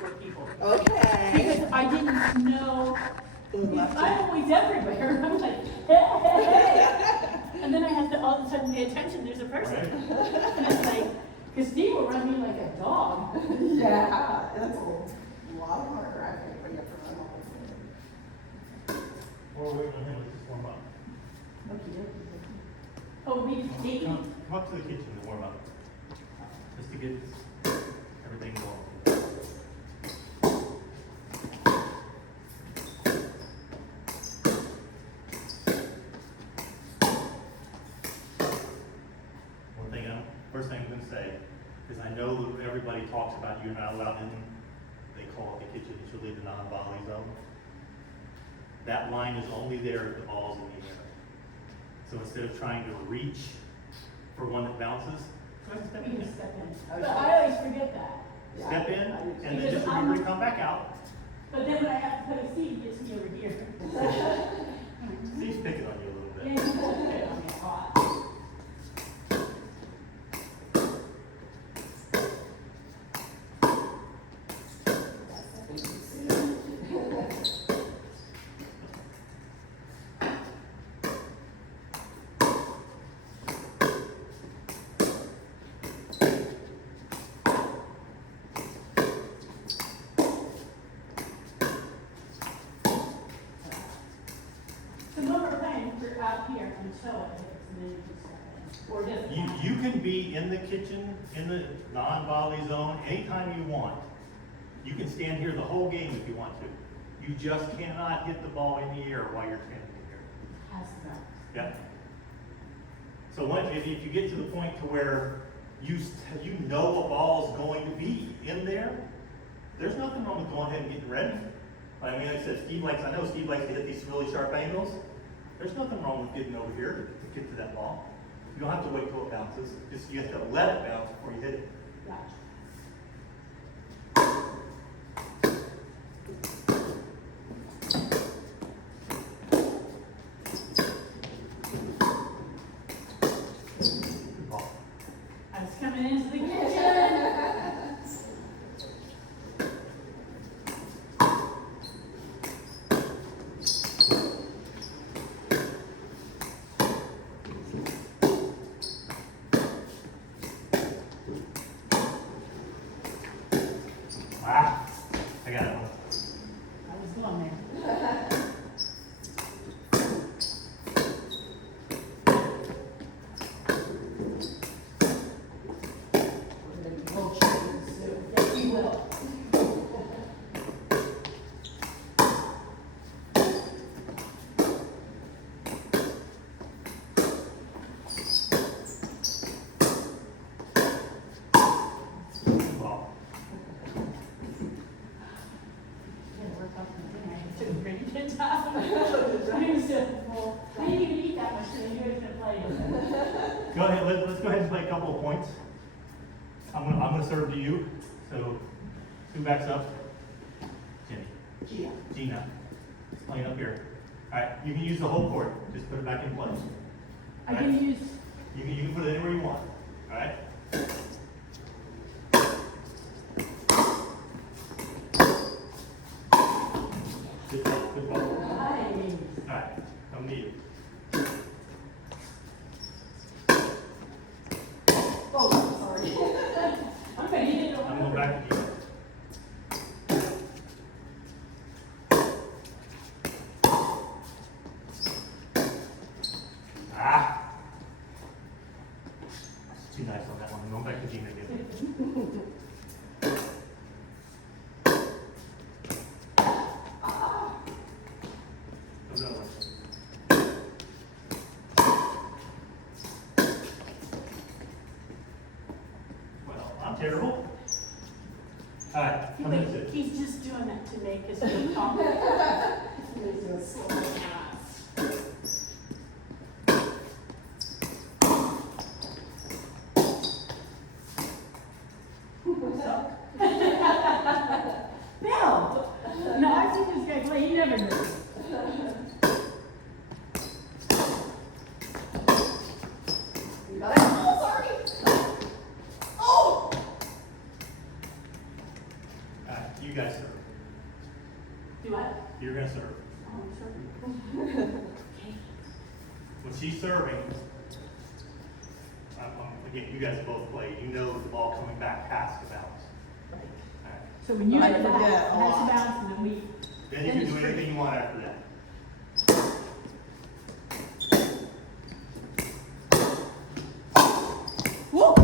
before people. Okay. Because I didn't know, Left I'm always everywhere, I'm like, hey, hey, hey. And then I have to all of a sudden pay attention, there's a person. And it's like, because Steve will run me like a dog. Yeah, that's a lot harder, I think, when you have to run all the time. Or wait on him, let's just warm up. Oh, we just dating. Come up to the kitchen to warm up. Just to get everything going. First thing I'm gonna say is I know that everybody talks about you're not allowed in, they call it the kitchen, it's really the non-volley zone. That line is only there if the ball's in the air. So instead of trying to reach for one that bounces, go ahead and step You in. just step in. But I always forget that. Yeah, Step in, I do too. and then just remember to come back out. But then when I have to put a seat, it gets me over here. Steve's picking on you a little Yeah, bit. you put it on me a lot. So when we're playing, we're out here until it hits, and then you can step in. Or just. You can be in the kitchen, in the non-volley zone, anytime you want. You can stand here the whole game if you want to. You just cannot hit the ball in the air while you're standing here. Has to go. Yeah. So if you get to the point to where you know a ball's going to be in there, there's nothing wrong with going ahead and getting ready. I mean, like I said, I know Steve likes to hit these really sharp angles. There's nothing wrong with getting over here to get to that ball. You don't have to wait till it bounces. Just you have to let it bounce before you hit it. Gotcha. Good ball. I was coming into the kitchen. Ah, I got it. I was going there. Yes, you will. Good ball. Didn't work out for dinner. I took a pretty good job. I was so full. I didn't even eat that much, so you guys gonna play. Go ahead, let's go ahead and play a couple of points. I'm gonna serve to you. So who backs up? Jenny. Yeah. Gina. It's playing up here. Alright, you can use the whole court. Just put it back in place. I can use, You can put it anywhere you want. Alright? Good ball, good ball. nice. Alright, come to you. Oh, I'm sorry. I'm gonna eat it. I'm going back to you. Ah! Too nice on that one. I'm going back to Gina again. Another one. Well, I'm terrible. Alright, come in and sit. He's just doing that to make us feel confident. He's gonna slow it down. Bill! No, I've seen this guy play, he never moves. You got it? Oh, sorry. Oh! Alright. You guys serve. Do I? You're gonna serve. Oh, I'm sorry. Okay. When she's serving, again, you guys both play, you know the ball coming back past the bounce. Right. All right. So when you I hit the bounce, forget a that's the lot. bounce, and then we. Then you can do anything you want after that. Whoa!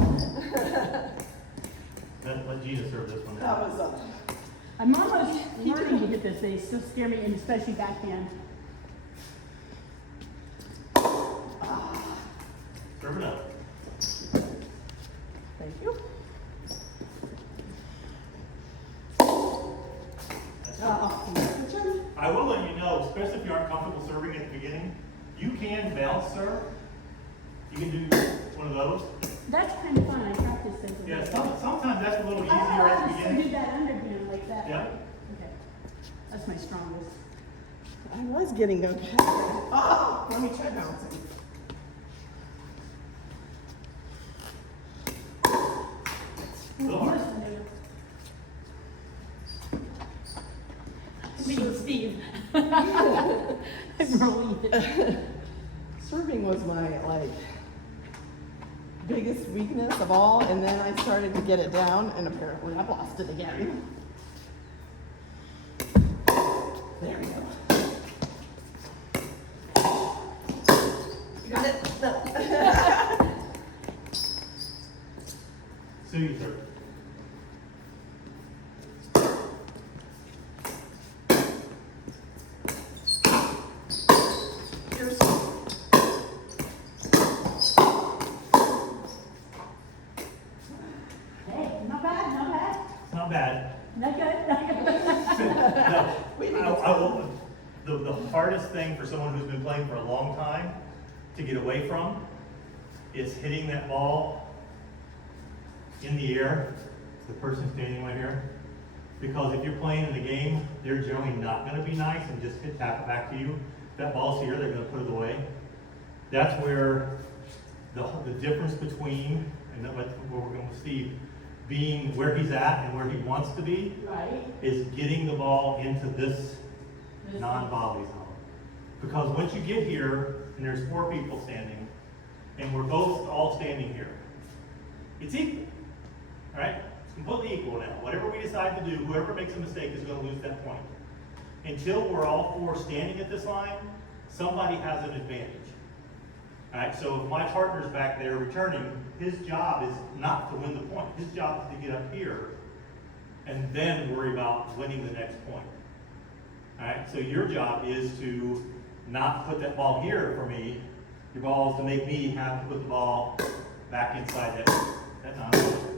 Let Gina serve this one. That was I'm almost learning to hit this, they still scare me, and especially backhand. Serve it up. Thank you. That's it. oh. I will let you know, especially if you aren't comfortable serving at the beginning, you can bounce serve. You can do one of those. That's kind of fun, I practiced this. Yeah, sometimes that's a little easier I at the just beginning. did that underhand like that. Yeah. Right? Okay. That's my strongest. I was getting a oh, let me try bouncing. A little hard. Me and Steve. I'm rolling it. Serving was my like biggest weakness of all, and then I started to get it down, and apparently I've lost it again. There we go. You got it? No. Sue, you serve. Here's Hey, not bad, not bad. Not bad. Not good, not good. No, We need I will, the hardest thing for someone who's been playing for a long time to get away from is hitting that ball in the air, the person standing right here. Because if you're playing in the game, they're generally not gonna be nice and just tap it back to you. If that ball's here, they're gonna put it away. That's where the difference between, and that's where we're going with Steve, being where he's at and where he wants to be, Right. is getting the ball into this non-volley zone. Because once you get here, and there's 4 people standing, and we're both all standing here, it's equal, all right? It's completely equal now. Whatever we decide to do, whoever makes a mistake is gonna lose that point. Until we're all 4 standing at this line, somebody has an advantage. All right, so if my partner's back there returning, his job is not to win the point. His job is to get up here and then worry about winning the next point. All right, so your job is to not put that ball here for me. Your ball is to make me have to put the ball back inside that non-volley.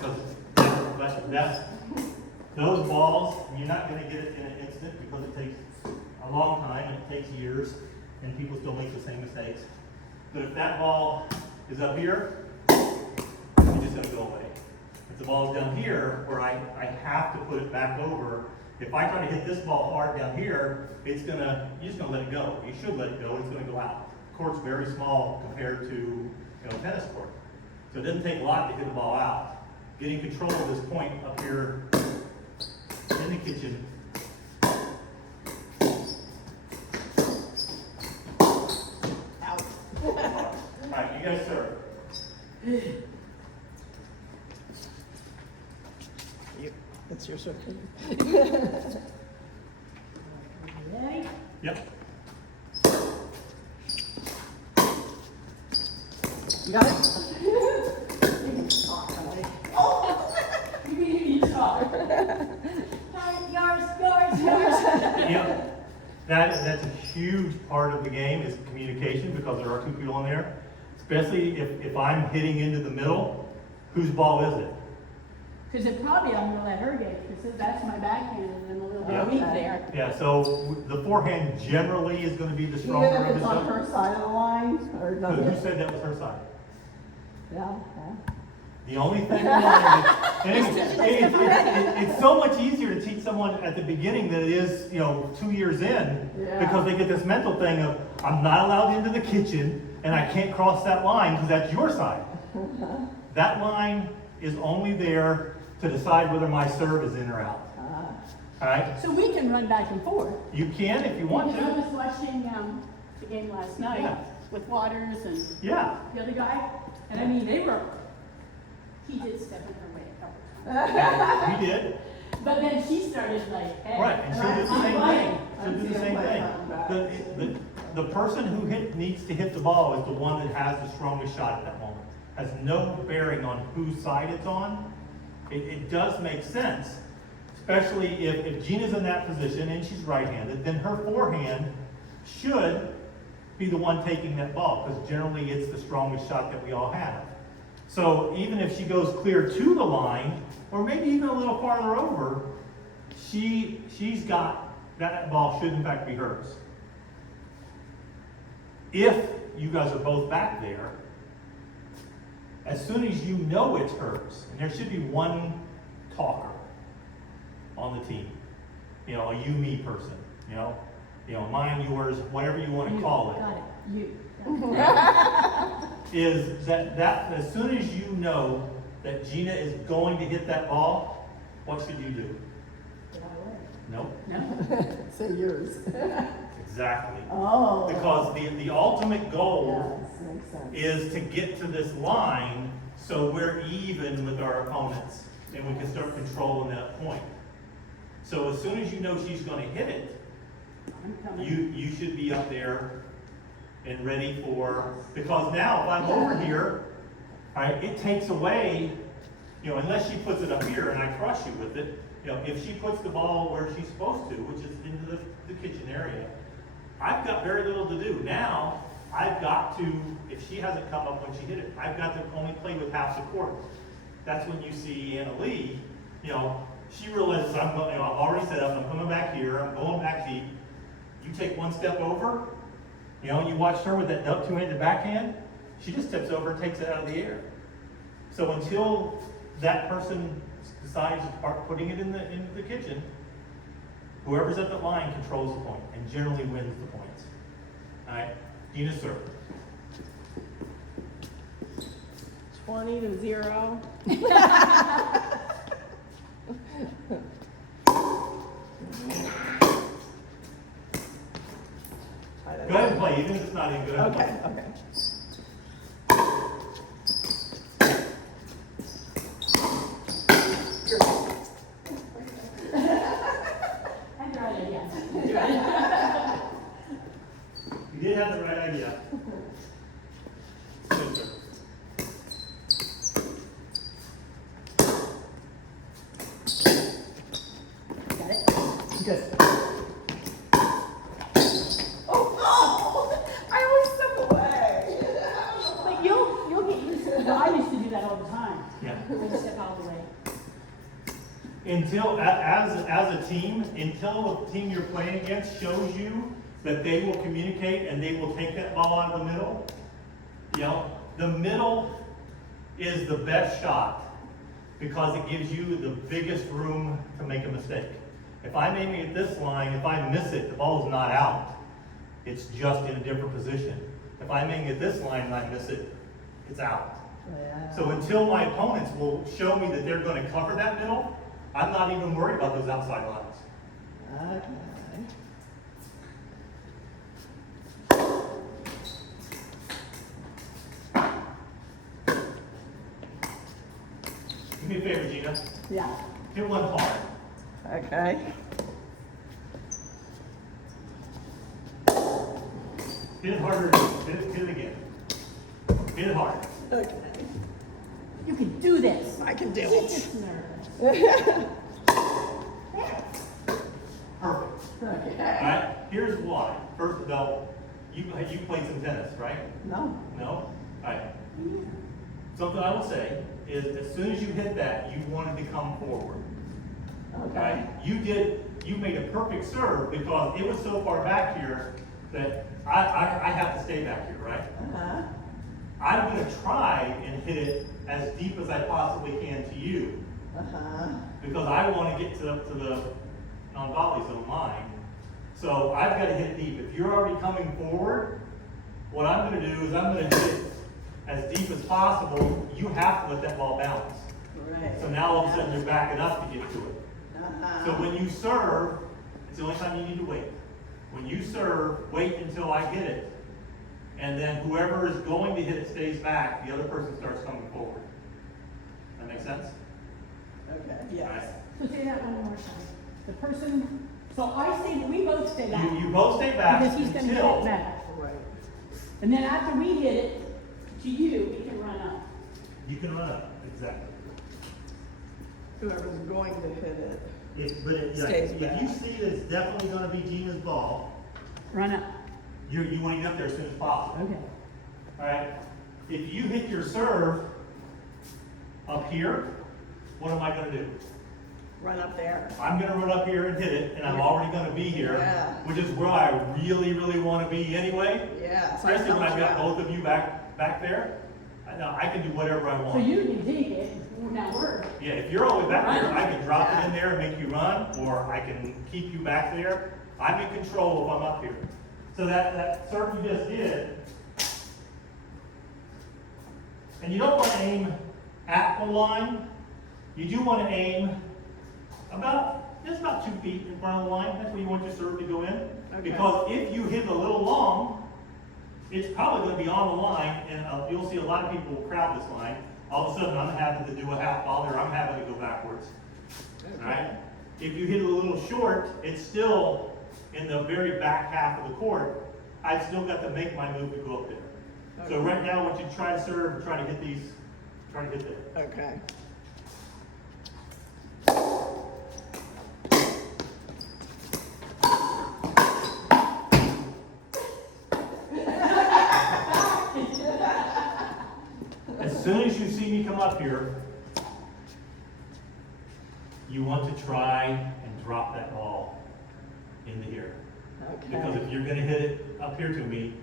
So, that's those balls, you're not going to get it in an instant because it takes a long time and it takes years, and people still make the same mistakes. But if that ball is up here, it's just going to go away. If the ball is down here, where I have to put it back over, if I try to hit this ball hard down here, you're just going to let it go. You should let it go, it's going to go out. The court's very small compared to a tennis court. So it doesn't take a lot to hit the ball out. Getting control of this point up here in the kitchen. out. All right, you guys serve. It's your serve. Ready? Yep. You got it? You mean you talk? Yours. Yep. That's a huge part of the game is communication, because there are 2 people in there. Especially if I'm hitting into the middle, whose ball is it? Because it probably I'm gonna let her get it, because that's my backhand, and I'm a little Yeah. bit weak there. Yeah, so the forehand generally is going to be the stronger Even of if the it's on two. her side of the line, or Who doesn't. said that was her side? Yeah. The only thing I learned is, it's so much easier to teach someone at the beginning than it is, 2 years in, Yeah. because they get this mental thing of, I'm not allowed into the kitchen, and I can't cross that line because that's your side. That line is only there to decide whether my serve is in or out. All right? So we can run back and forth. You can if you want Because I to. was watching the game last night Yeah. with Waters and Yeah. the other guy, and I mean, he did step in her way a couple times. We did. But then she started like, hey. Right, and she'll do the same thing. She'll do the same I'm thing. The person who needs to hit the ball is the one that has the strongest shot at that moment. Has no bearing on whose side it's on. It does make sense, especially if Gina's in that position and she's right-handed, then her forehand should be the one taking that ball, because generally it's the strongest shot that we all have. So even if she goes clear to the line, or maybe even a little farther over, she's got, that ball should in fact be hers. If you guys are both back there, as soon as you know it's hers, and there should be one talker on the team, you know, a you-me person, you know, mine, yours, whatever you want to call it. Got it, you. Is that as soon as you know that Gina is going to hit that ball, what should you do? Nope. No? Say yours. Exactly. Oh. Because the ultimate goal Yes, makes sense. is to get to this line so we're even with our opponents and we can start controlling that point. So as soon as you know she's going to hit it, I'm coming. you should be up there and ready for, because now if I'm over here, all right, it takes away, unless she puts it up here and I crush you with it, if she puts the ball where she's supposed to, which is into the kitchen area, I've got very little to do. Now, I've got to, if she hasn't come up when she hit it, I've got to only play with half the court. That's when you see Anna Lee, she realizes I've already set up, I'm coming back here, I'm going back deep. You take one step over, you watch her with that two-handed backhand, she just steps over and takes it out of the air. So until that person decides to start putting it in the kitchen, whoever's at the line controls the point and generally wins the points. All right, Gina serve. 20-0. Go ahead and play, even if it's not even good. Okay, okay. I tried it, yes. You did have the right idea. Good, sir. Got it? Good. Oh, I always step away. But you'll get used to it. I used to do that all the time. Yeah. I step out of the way. Until, as a team, until the team you're playing against shows you that they will communicate and they will take that ball out of the middle, the middle is the best shot because it gives you the biggest room to make a mistake. If I'm aiming at this line, if I miss it, the ball's not out. It's just in a different position. If I'm aiming at this line and I miss it, it's out. Yeah. So until my opponents will show me that they're going to cover that middle, I'm not even worried about those outside lines. Okay. Do me a favor, Gina. Yeah. Hit one hard. Okay. Hit it harder. Hit it again. Hit it hard. Okay. You can do this. I can do She's it. just nervous. Perfect. Okay. All right. Here's why. First of all, you played some tennis, right? No. No? All right. Something I will say is as soon as you hit that, you wanted to come forward. Okay. Right? You made a perfect serve because it was so far back here that I have to stay back here, right? Uh-huh. I'm going to try and hit it as deep as I possibly can to you Uh-huh. because I want to get to the non-volley zone line. So I've got to hit it deep. If you're already coming forward, what I'm going to do is I'm going to hit it as deep as possible. You have to let that ball bounce. Right. So now all of a sudden you're backing up to get to it. Uh-huh. So when you serve, it's the only time you need to wait. When you serve, wait until I hit it. And then whoever is going to hit it stays back, the other person starts coming forward. That make sense? Okay, All yes. right. So say that one more time. The person, so I say, we both stay back. You both stay back Because he's gonna hit it until back. Right. And then after we hit it, to you, we can run up. you can run up. Exactly. Whoever's going to hit it. Stays if back. you see that it's definitely going to be Gina's ball, Run up. you want to get up there as soon as possible. Okay. All right. If you hit your serve up here, what am I going to do? Run up there. I'm going to run up here and hit it, and I'm already going to be here, Yeah. which is where I really, really want to be anyway. Yeah. Especially when I've got both of you back there. I can do whatever I So want. you can take it, now we're, Yeah, if you're all the way back there, I can drop it in there and make you run, or I can keep you back there. I'm in control if I'm up here. So that serve you just did, and you don't want to aim at the line. You do want to aim just about 2 feet in front of the line. That's where you want your serve to go in. Okay. Because if you hit a little long, it's probably going to be on the line, and you'll see a lot of people will crowd this line. All of a sudden, I'm having to do a half volley, or I'm having to go backwards. All right? If you hit it a little short, it's still in the very back half of the court. I've still got to make my move to go up there. So Okay. right now, I want you to try to serve and try to hit these, try to hit there. Okay. As soon as you see me come up here, you want to try and drop that ball into here. Because if you're gonna hit it up here to me,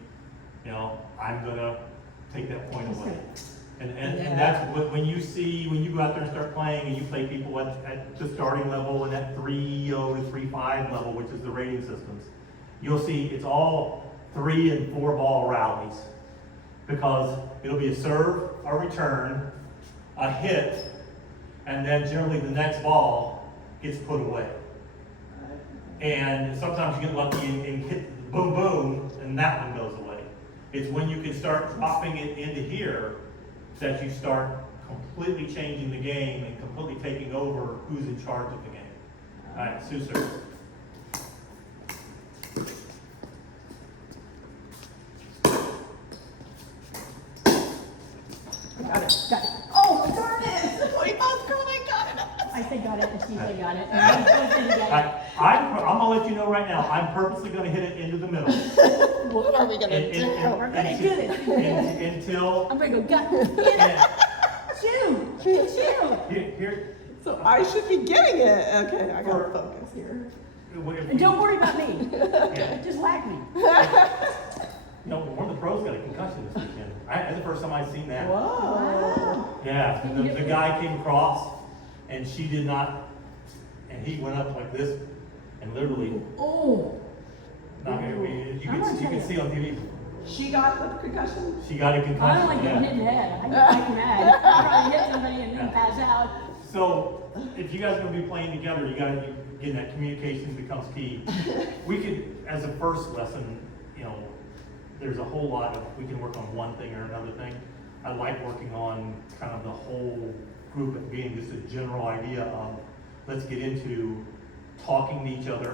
I'm gonna take that point away. And that's what, when you go out there and start playing and you play people at the starting level and at 3.0 to 3.5 level, which is the rating systems, you'll see it's all 3 and 4 ball rallies. Because it'll be a serve, a return, a hit, and then generally the next ball gets put away. And sometimes you get lucky and hit boom, boom, and that one goes away. It's when you can start dropping it into here that you start completely changing the game and completely taking over who's in charge of the game. All right, Sue, sir. got it, got it. Oh, darn it! We both probably got it. I say got it, and she say got it, and we both say got it. I'm gonna let you know right now, I'm purposely gonna hit it into the middle. What are we gonna do? We're gonna do this. Until, I'm gonna go gut, get it, and chew, chew. here, So I should be getting it. Okay, I gotta For- focus here. And don't worry about me, Yeah. just whack me. One of the pros got a concussion this weekend. That's the first time I've seen that. Whoa. Yeah, the guy came across, and she did not, and he went up like this, and literally, Oh. you can see on TV, She got the concussion? she got a concussion. I don't like getting hit in the head, I get like mad, I probably hit somebody and then pass out. So, if you guys are gonna be playing together, again, that communication becomes key. We could, as a first lesson, there's a whole lot of, we can work on one thing or another thing. I like working on kind of the whole group and being just a general idea of, let's get into talking to each other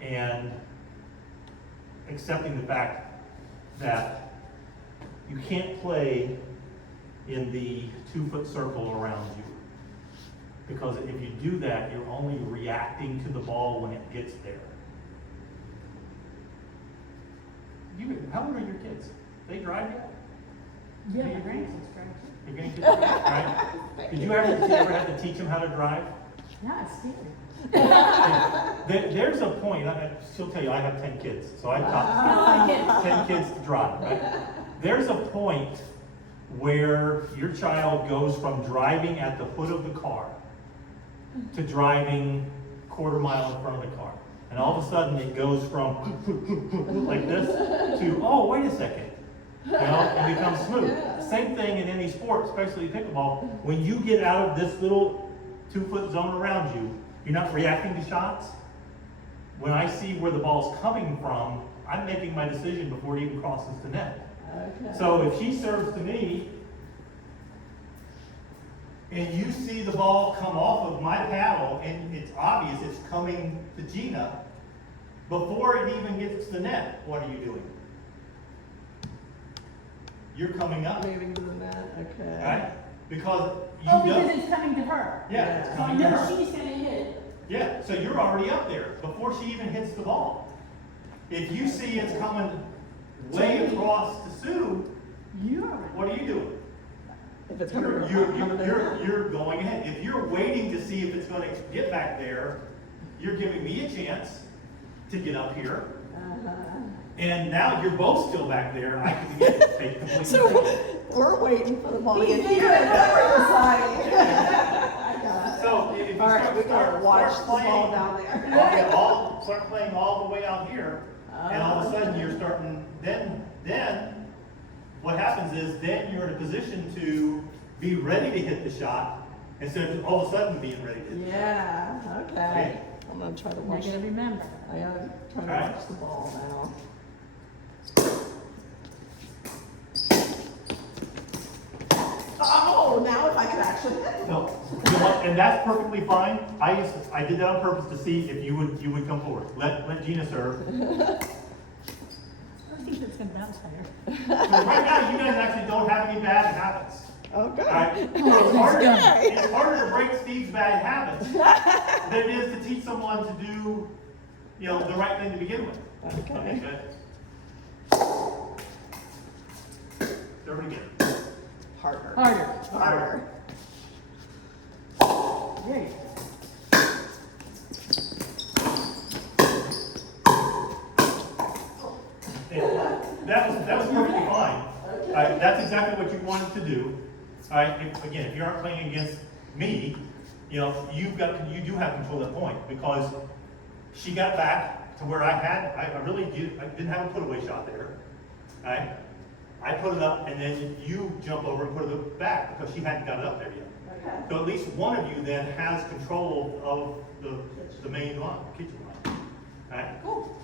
and accepting the fact that you can't play in the 2-foot circle around you. Because if you do that, you're only reacting to the ball when it gets there. How old are your kids? They drive yet? Yeah, my grandson's trying to. Your grandkids drive, right? Did you ever have to teach them how to drive? Yeah, it's scary. There's a point, she'll tell you, I have 10 kids, so I I taught don't like it. 10 kids to drive, right? There's a point where your child goes from driving at the hood of the car to driving quarter mile in front of the car. And all of a sudden it goes from like this to, oh, wait a second. it becomes smooth. Yeah. Same thing in any sport, especially pickleball. When you get out of this little 2-foot zone around you, you're not reacting to shots. When I see where the ball's coming from, I'm making my decision before it even crosses the net. Okay. So if she serves to me, and you see the ball come off of my paddle, and it's obvious it's coming to Gina, before it even gets to the net, what are you doing? You're coming up, Moving to the net, okay. right? Because you Oh, because know, it's coming to her. yeah, it's So I coming to know her. she's gonna hit it. Yeah, so you're already up there before she even hits the ball. If you see it's coming way across to Sue, You're. what are you doing? If it's coming You're going ahead. If you're waiting to see if it's going to get back there, you're giving me a chance to get up here. And now you're both still back there. I can take complete So control. we're waiting for the ball to get here and then we're deciding. I got it. So if you All right, we gotta start watch the playing, ball down there. start playing all the way out here, and all of a sudden you're starting. Then what happens is then you're in a position to be ready to hit the shot instead of all of a sudden being ready to hit the shot. Yeah, okay. I'm gonna try to I watch. gotta remember. I gotta try to Alright. watch the ball now. Oh, now if I can actually hit it. No, you know what? And that's perfectly fine. I did that on purpose to see if you would come forward. Let Gina serve. I think that's gonna bounce higher. So right now, you guys actually don't have any bad habits. Okay. Alright? Okay. It's harder to break Steve's bad habits than it is to teach someone to do, the right thing to begin with. Okay. Good. Serve it again. Harder. Harder. Harder. There you go. And that was perfectly fine. That's exactly what you wanted to do. Again, if you aren't playing against me, you do have control at that point because she got back to where I didn't have a put away shot there. Right? I put it up and then you jump over and put it back because she hadn't got it up there yet. Okay. So at least one of you then has control of the main line, kitchen line. All right? Cool.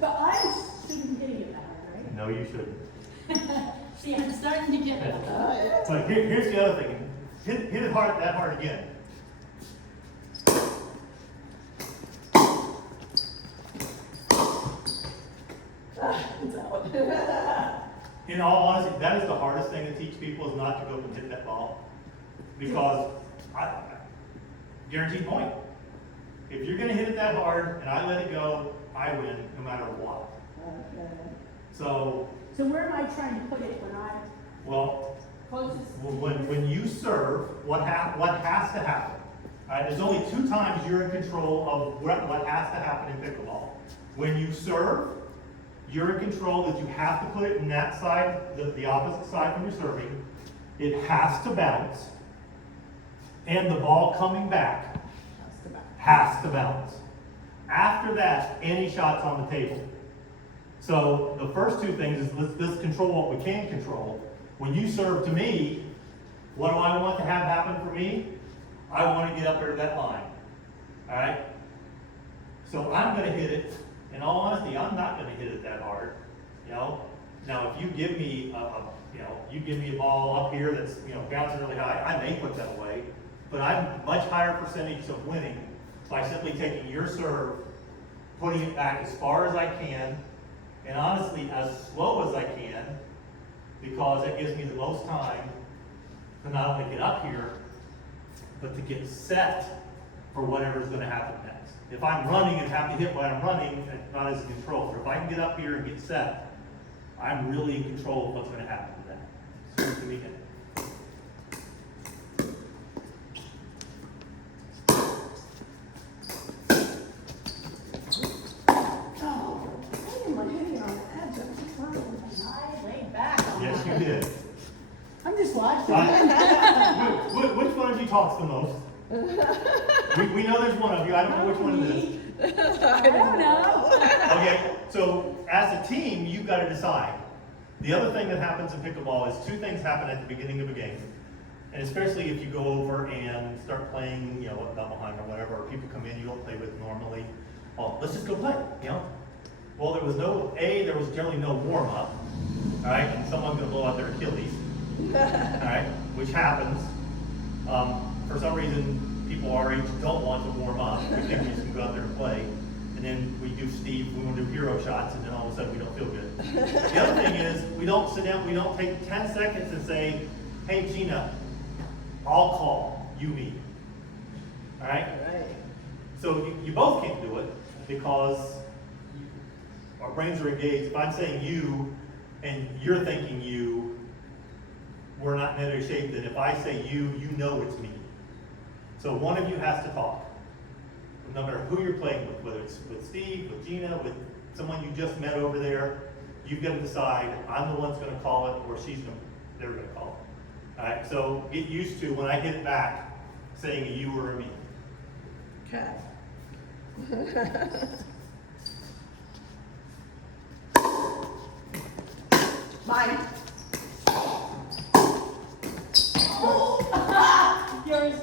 But I shouldn't be hitting it that hard, right? No, you shouldn't. See, I'm starting to get it. But here's the other thing. Hit it hard, that hard again. It's out. In all honesty, that is the hardest thing to teach people is not to go up and hit that ball. Because guaranteed point. If you're gonna hit it that hard and I let it go, I win no matter what. Okay. So, So where am I trying to put it when I'm well, closest? when you serve, what has to happen? All right, there's only 2 times you're in control of what has to happen in pickleball. When you serve, you're in control that you have to put it in that side, the opposite side from your serving. It has to bounce. And the ball coming back has to bounce. After that, any shots on the table. So the first 2 things is let's control what we can control. When you serve to me, what do I want to have happen for me? I want to get up there to that line. All right? So I'm going to hit it. In all honesty, I'm not going to hit it that hard. Now if you give me a ball up here that's bouncing really high, I may put that away. But I'm much higher percentage of winning by simply taking your serve, putting it back as far as I can, and honestly as slow as I can, because it gives me the most time to not only get up here, but to get set for whatever's going to happen next. If I'm running and have to hit when I'm running, I'm not as in control. But if I can get up here and get set, I'm really in control of what's going to happen to that. So we can. Oh, why am I hitting on the edge of the front? I laid back on Yes, that. you did. I'm just watching. We talks the most? We know there's one of you, I don't know which one it is. I don't know. Okay, so as a team, you've got to decide. The other thing that happens in pickleball is two things happen at the beginning of a game. And especially if you go over and start playing, you know, up behind or whatever, or people come in you don't play with normally. Well, let's just go play, you know? Well, there was generally no warm-up, all right? And someone's gonna blow out their Achilles, all right? Which happens. For some reason, people our age don't want to warm up. We think we just can go out there and play. And then we do we want to do hero shots, and then all of a sudden we don't feel good. The other thing is, we don't sit down, we don't take 10 seconds and say, hey, Gina, I'll call, you me. All right? Right. So you both can't do it because our brains are engaged. If I'm saying you and you're thinking you, we're not in any shape that if I say you, you know it's me. So one of you has to talk. No matter who you're playing with, whether it's with Steve, with Gina, with someone you just met over there, you've got to decide, I'm the one that's going to call it, or they're going to call it. All right, so get used to when I hit it back, saying a you or a me. Okay. Mine. Yours.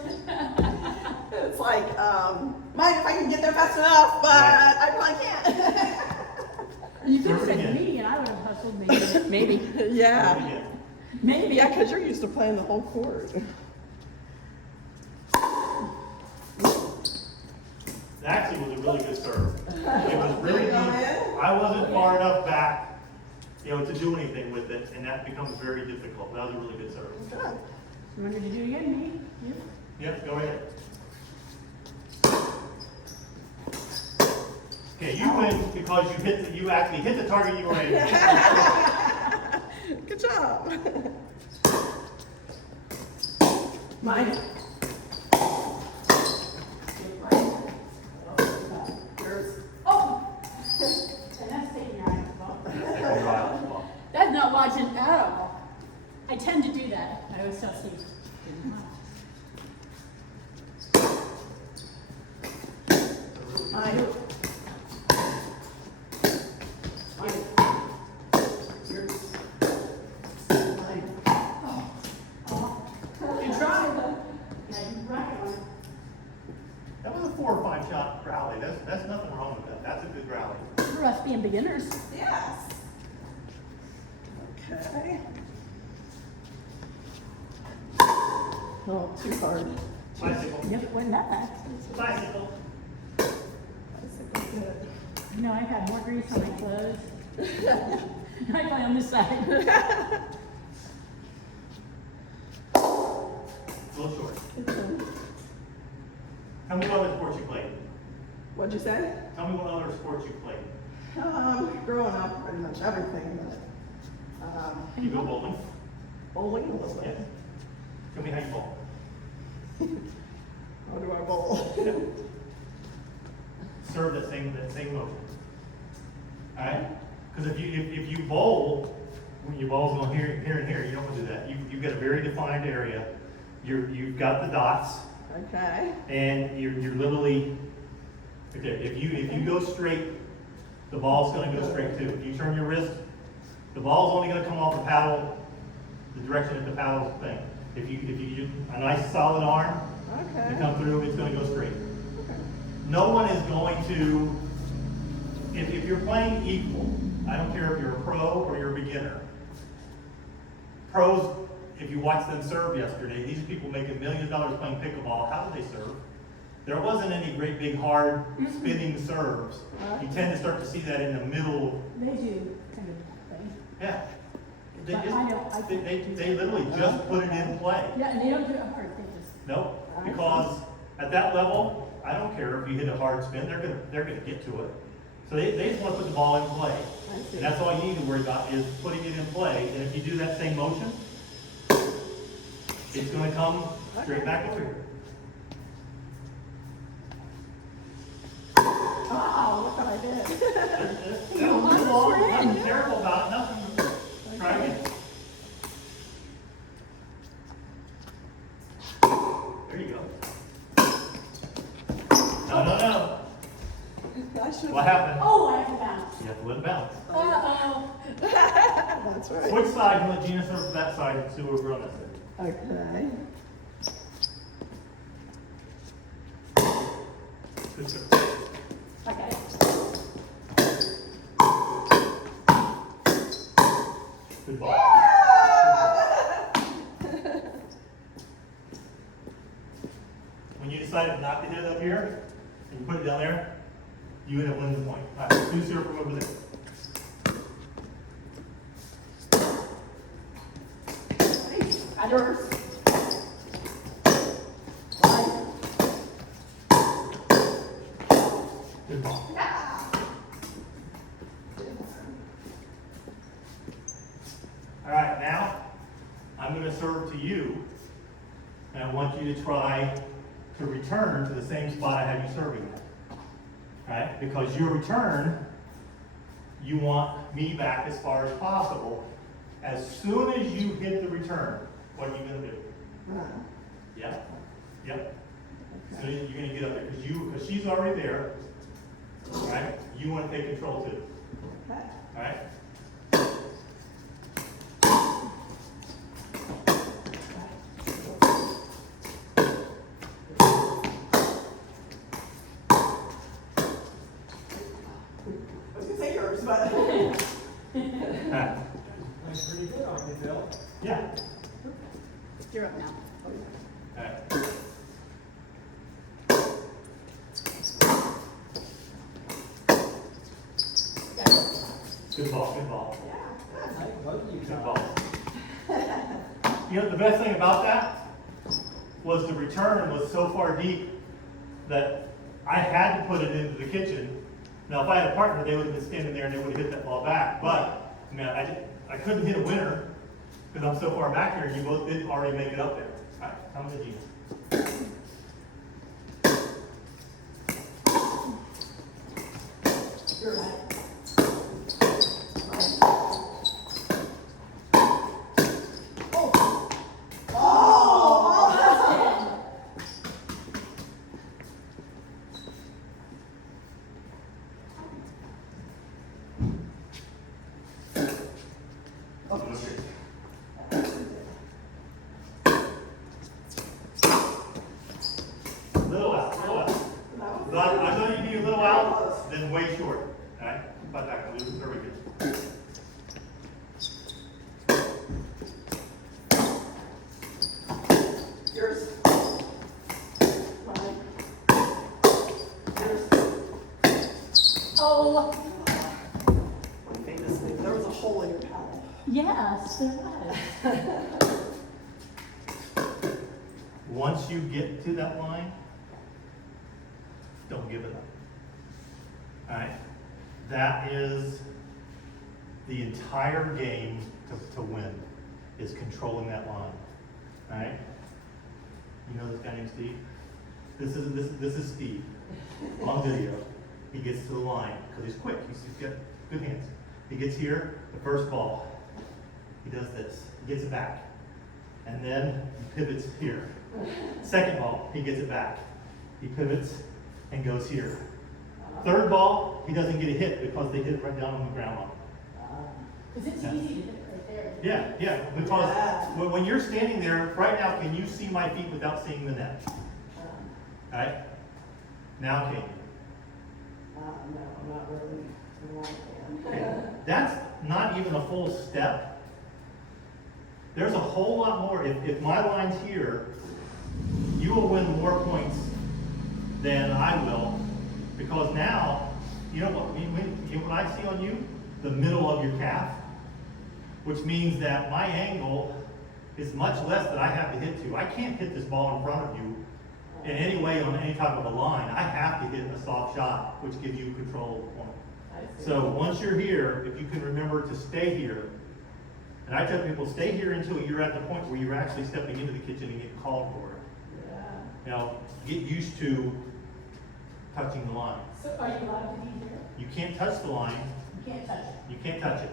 It's like, mind if I can get there fast enough, but Right. I probably can't. You could have Serve it said again. me, and I would have hustled maybe. Maybe. Yeah. Yeah. Maybe. Yeah, because you're used to playing the whole court. It actually was a really good serve. It was really Did it deep. go in? I wasn't far enough back, you know, to do anything with it, and that becomes very difficult. That was a really good serve. Good. You want to do it again, me? You? Yep, go ahead. Okay, you win because you actually hit the target you were aiming at. Good job. Mine. Yours. Oh! And that's taking your eye off the ball. Take your eye off the ball. That's not watching at all. I tend to do that. I always tell Steve. Mine. Mine. Yours. Mine. You try. Yeah, you right on it. That was a 4 or 5 shot rally. That's nothing wrong with that. That's a good rally. For us being beginners. Yes. Okay. Oh, too hard. Bicycle. Yep, it wasn't that bad. Bicycle. That's good. No, I had more grease on my clothes. I play on this side. A little short. Tell me what other sports you played. What'd you say? Tell me what other sports you played. Growing up, pretty much everything, but, You go bowling. bowling a little Yeah. bit. Tell me how you bowl. How do I bowl? Serve that same motion. All right? Because if you bowl, when your ball's going here and here, you don't want to do that. You've got a very defined area. You've got the dots, Okay. and you're literally okay. If you go straight, the ball's going to go straight too. If you turn your wrist, the ball's only going to come off the paddle, the direction that the paddle's thing. If you use a nice solid arm to Okay. come through, it's going to go straight. Okay. No one is going to, if you're playing equal, I don't care if you're a pro or you're a beginner. Pros, if you watched them serve yesterday, these people making millions of dollars playing pickleball, how do they serve? There wasn't any great big hard spinning serves. You tend to start to see that in the middle. They do kind of thing. Yeah. They, But I don't- I just, can't they literally just put it in play. Yeah, and they don't do it hard. They just. No, because at that level, I don't care if you hit a hard spin, they're gonna get to it. So they just want to put the ball in play. I see. And that's all you need to worry about is putting it in play. And if you do that same motion, it's gonna come straight back over here. Oh, look what I did. Nothing terrible about it, nothing. Try again. There you side, Oh, I have to bounce. you have to let it bounce. Uh-oh. That's right. Switch sides and let Gina serve to that side and Sue over on that side. Okay. Good serve. Okay. Good ball. When you decided not to hit it up here, and you put it down there, you end up winning the point. All right, Sue serve from over there. Yours. Good ball. All right, now I'm going to serve to you, and I want you to try to return to the same spot I had you serving at. All right, because your return, you want me back as far as possible. As soon as you hit the return, what are you going to do? Yep. Yep. So you're going to get up there because she's already there. All right. You want to take control too. Okay. All right. I was gonna say yours, but. All right. That's pretty good on you, Phil. Yeah. You're up now. All right. Good ball. Good ball. Yeah. Like both of you Good guys. ball. You know, the best thing about that was the return was so far deep that I had to put it into the kitchen. Now, if I had a partner, they would have been standing there and they would have hit that ball back. But, I mean, I couldn't hit a winner because I'm so far back here and you both did already make it up there. All right, come to Gina. Yours. Little out, little out. So I know you need a little out, then way short. All right, but back, there we go. Yours. Mine. Yours. Oh, Okay, this thing, there was a hole in your towel. yes, there was. Once you get to that line, don't give it up. All right? That is the entire game to win, is controlling that line. All right? You know this guy named Steve? This is Steve on video. He gets to the line because he's quick. He's got good hands. He gets here, the first ball. He does this. He gets it back. And then he pivots here. Second ball, he gets it back. He pivots and goes here. Third ball, he doesn't get a hit because they hit it right down on the ground on him. Because it's easy to hit right there. Yeah, because when you're standing there, right now, can you see my feet without seeing the net? All right? Now can you? No, not really. Okay. That's not even a full step. There's a whole lot more. If my line's here, you will win more points than I will, because now, you know what I see on you? The middle of your calf, which means that my angle is much less that I have to hit to. I can't hit this ball in front of you in any way on any type of a line. I have to hit a soft shot, which gives you control of the point. So once you're here, if you can remember to stay here, and I tell people, stay here until you're at the point where you're actually stepping into the kitchen and getting called for it. Now, get used to touching the line. So are you allowed to be here? You can't touch the line, You can't touch it. you can't touch it.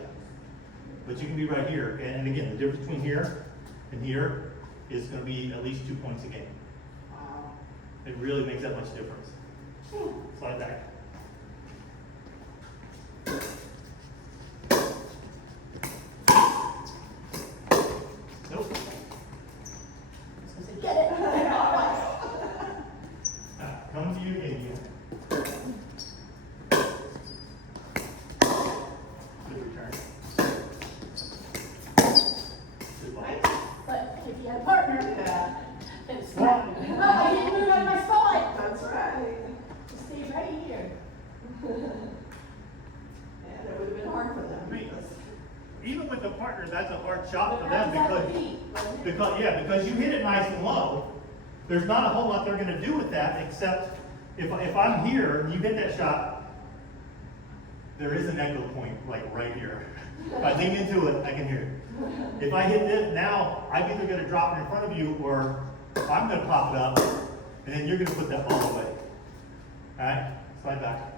But you can be right here. And again, the difference between here and here is going to be at least 2 points a game. It really makes that much difference. Slide back. punter, that's a hard shot for But them how does that because, beat, right? because you hit it nice and low, there's not a whole lot they're gonna do with that, except if I'm here and you hit that shot, there is an echo point, like right here. If I lean into it, I can hear it. If I hit it now, I'm either gonna drop it in front of you, or I'm gonna pop it up, and then you're gonna put that ball away. Alright, slide back.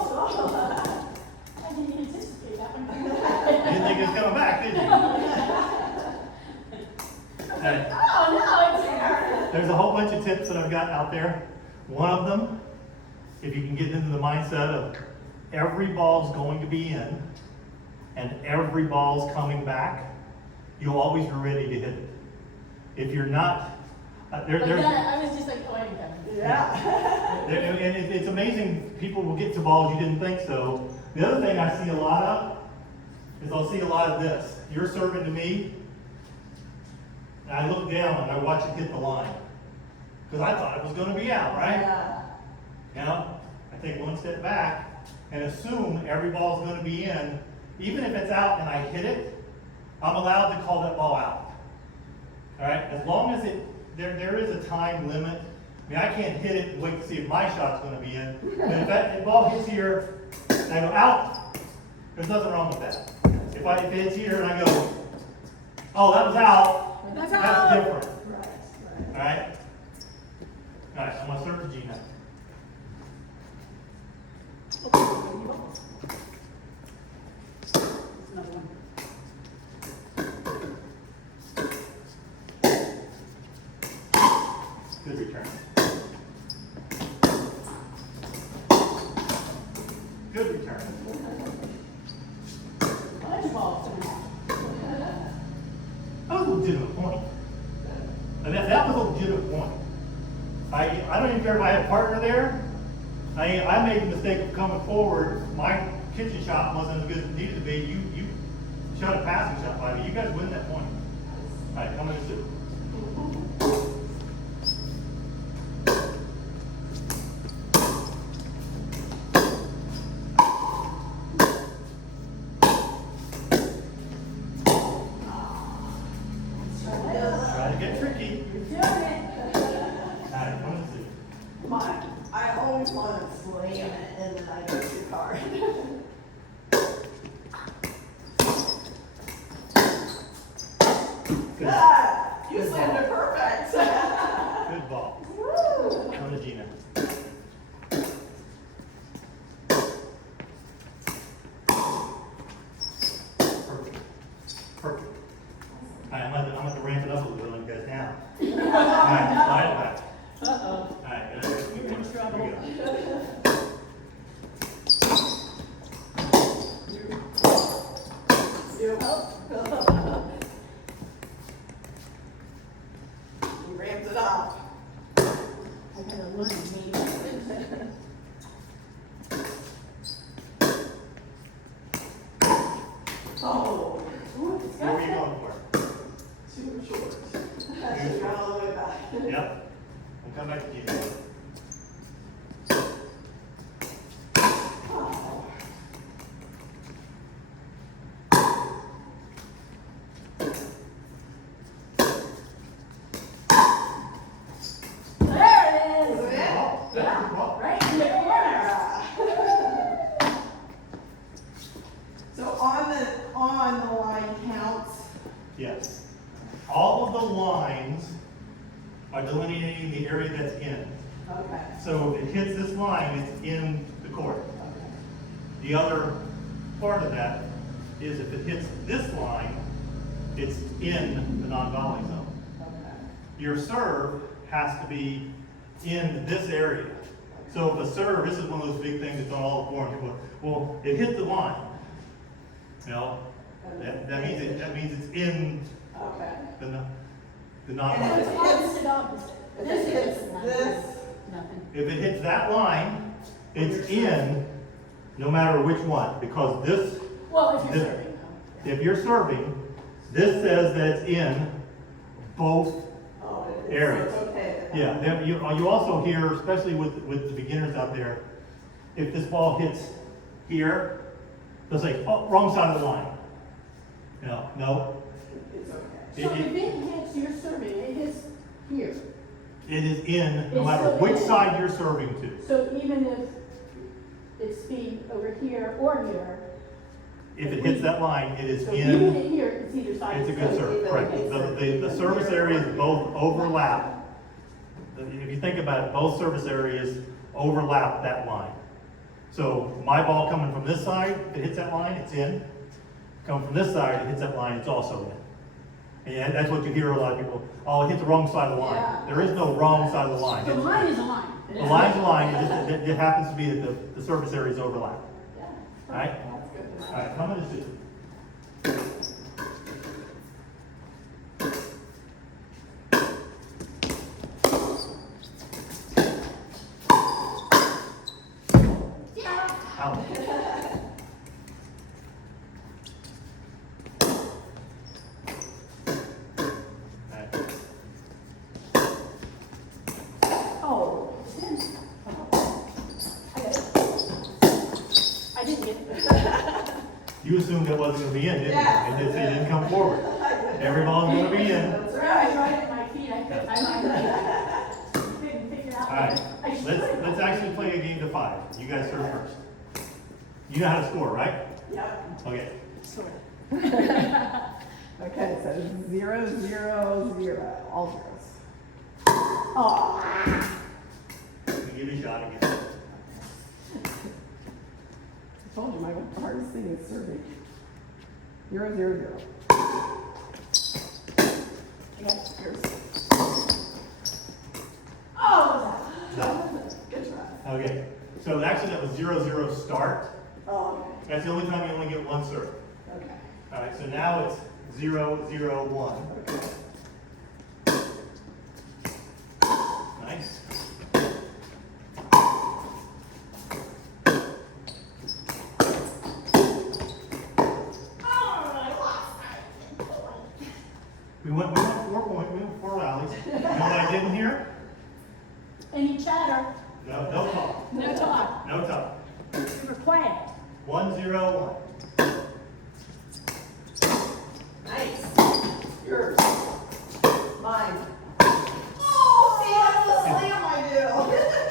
I didn't anticipate that one. You didn't think it was coming back, did you? Alright. Oh, no, it's there. There's a whole bunch of tips that I've got out there. One of them, if you can get into the mindset of every ball's going to be in and every ball's coming back, you'll always be ready to hit it. If you're not, Like there's, that, I was just like, oh, I ain't done. Yeah. and it's amazing, people will get to balls you didn't think so. The other thing I see a lot of is I'll see a lot of this. You're serving to me, and I look down and I watch it hit the line. Because I thought it was going to be out, right? Yeah. You know, I take one step back and assume every ball's going to be in. Even if it's out and I hit it, I'm allowed to call that ball out. All right? As long as there is a time limit. I mean, I can't hit it and wait to see if my shot's going to be in. But if that ball hits here and I go out, there's nothing wrong with that. If it hits here and I go, oh, that was out, That's that's different. Right, All right? All right, I'm going to serve to Gina. Another one. Good return. Good return. Volleyball tonight. That was a legitimate point. And that was a legitimate point. I don't even care if I had a partner there. I made the mistake of coming forward. My kitchen shot wasn't as good as it needed to be. You shot a passing shot by me. You guys win that point. All right, come in and sit. Try to get tricky. You're doing it. All right, come in and sit. I always want to slam it and then I go too hard. Good, Ah, you Good slammed ball. it perfect. good ball. Woo. Come to Gina. Perfect. Perfect. All right, I'm going to ramp it up a little bit and go down. All right, slide it back. Uh-oh. All right, good. You're in trouble. Here we go. He ramped it up. I gotta learn me. Oh, Ooh, it's Where got were you that. going for? too short. I should have gone all the way back. Yep. We'll come back to Gina. Oh. There it is. Is it? Ball. That's your ball. Right in the corner. So on the line counts. Yes. All of the lines are delineating the area that's in. Okay. So if it hits this line, it's in the court. Okay. The other part of that is if it hits this line, it's in the non-volley zone. Okay. Your serve has to be in this area. So if a serve, this is one of those big things that's on all the forums. Well, it hit the line. You know, that means it's in Okay. the And It's non-volley zone. opposite, opposite. If This it is hits nothing. this, Nothing. If it hits that line, it's in no matter which one, because this, Well, if you're This- serving, if you're serving, this says that it's in both Oh, areas. So it's okay. then. Yeah, then you also hear, especially with the beginners out there, if this ball hits here, they'll say, oh, wrong side of the line. No, It's okay. So if it hits your serving, it hits here. it is in, no It's matter still which in. side you're serving to. So even if it's being over here or here, If it hits that line, it is so if you hit in, it here, it's either side. it's a good So serve, either correct. it's The service areas both overlap. If you think about it, both service areas overlap that line. So my ball coming from this side, if it hits that line, it's in. Coming from this side, it hits that line, it's also in. And that's what you hear a lot of people, oh, it hit the wrong side of the line. Yeah. There is no wrong side of the line. So the line is a line. The line's a line, it happens to be that the service areas overlap. Yeah. All right? That's good. to know. All right, come on, see. Out. Alright. Oh, I didn't get it. You assumed it wasn't gonna be in, didn't you? Yeah. It didn't come forward. Every ball's gonna be in. That's I right. tried it at my feet, I couldn't figure it out. Alright, I should. let's actually play a game to 5. You guys serve first. You know how to score, right? Yep. Okay. Sort of. Okay, so 0, 0, 0, all zeros. Oh. Let me give you a shot again. I told you, my hardest thing is serving. 0, 0, 0. Yes, yours. Oh, Good try. Okay. So actually that was 0-0 start. Oh, That's the only time you only get one serve. okay. Alright, so now it's 0-0-1. Okay. Nice. We went 4 points, we went 4 rallies. You know what I didn't hear? any chatter, No talk. no talk, No talk. you were quiet. 1-0-1. Nice. Yours. Mine. Oh, see, that's the slam I do.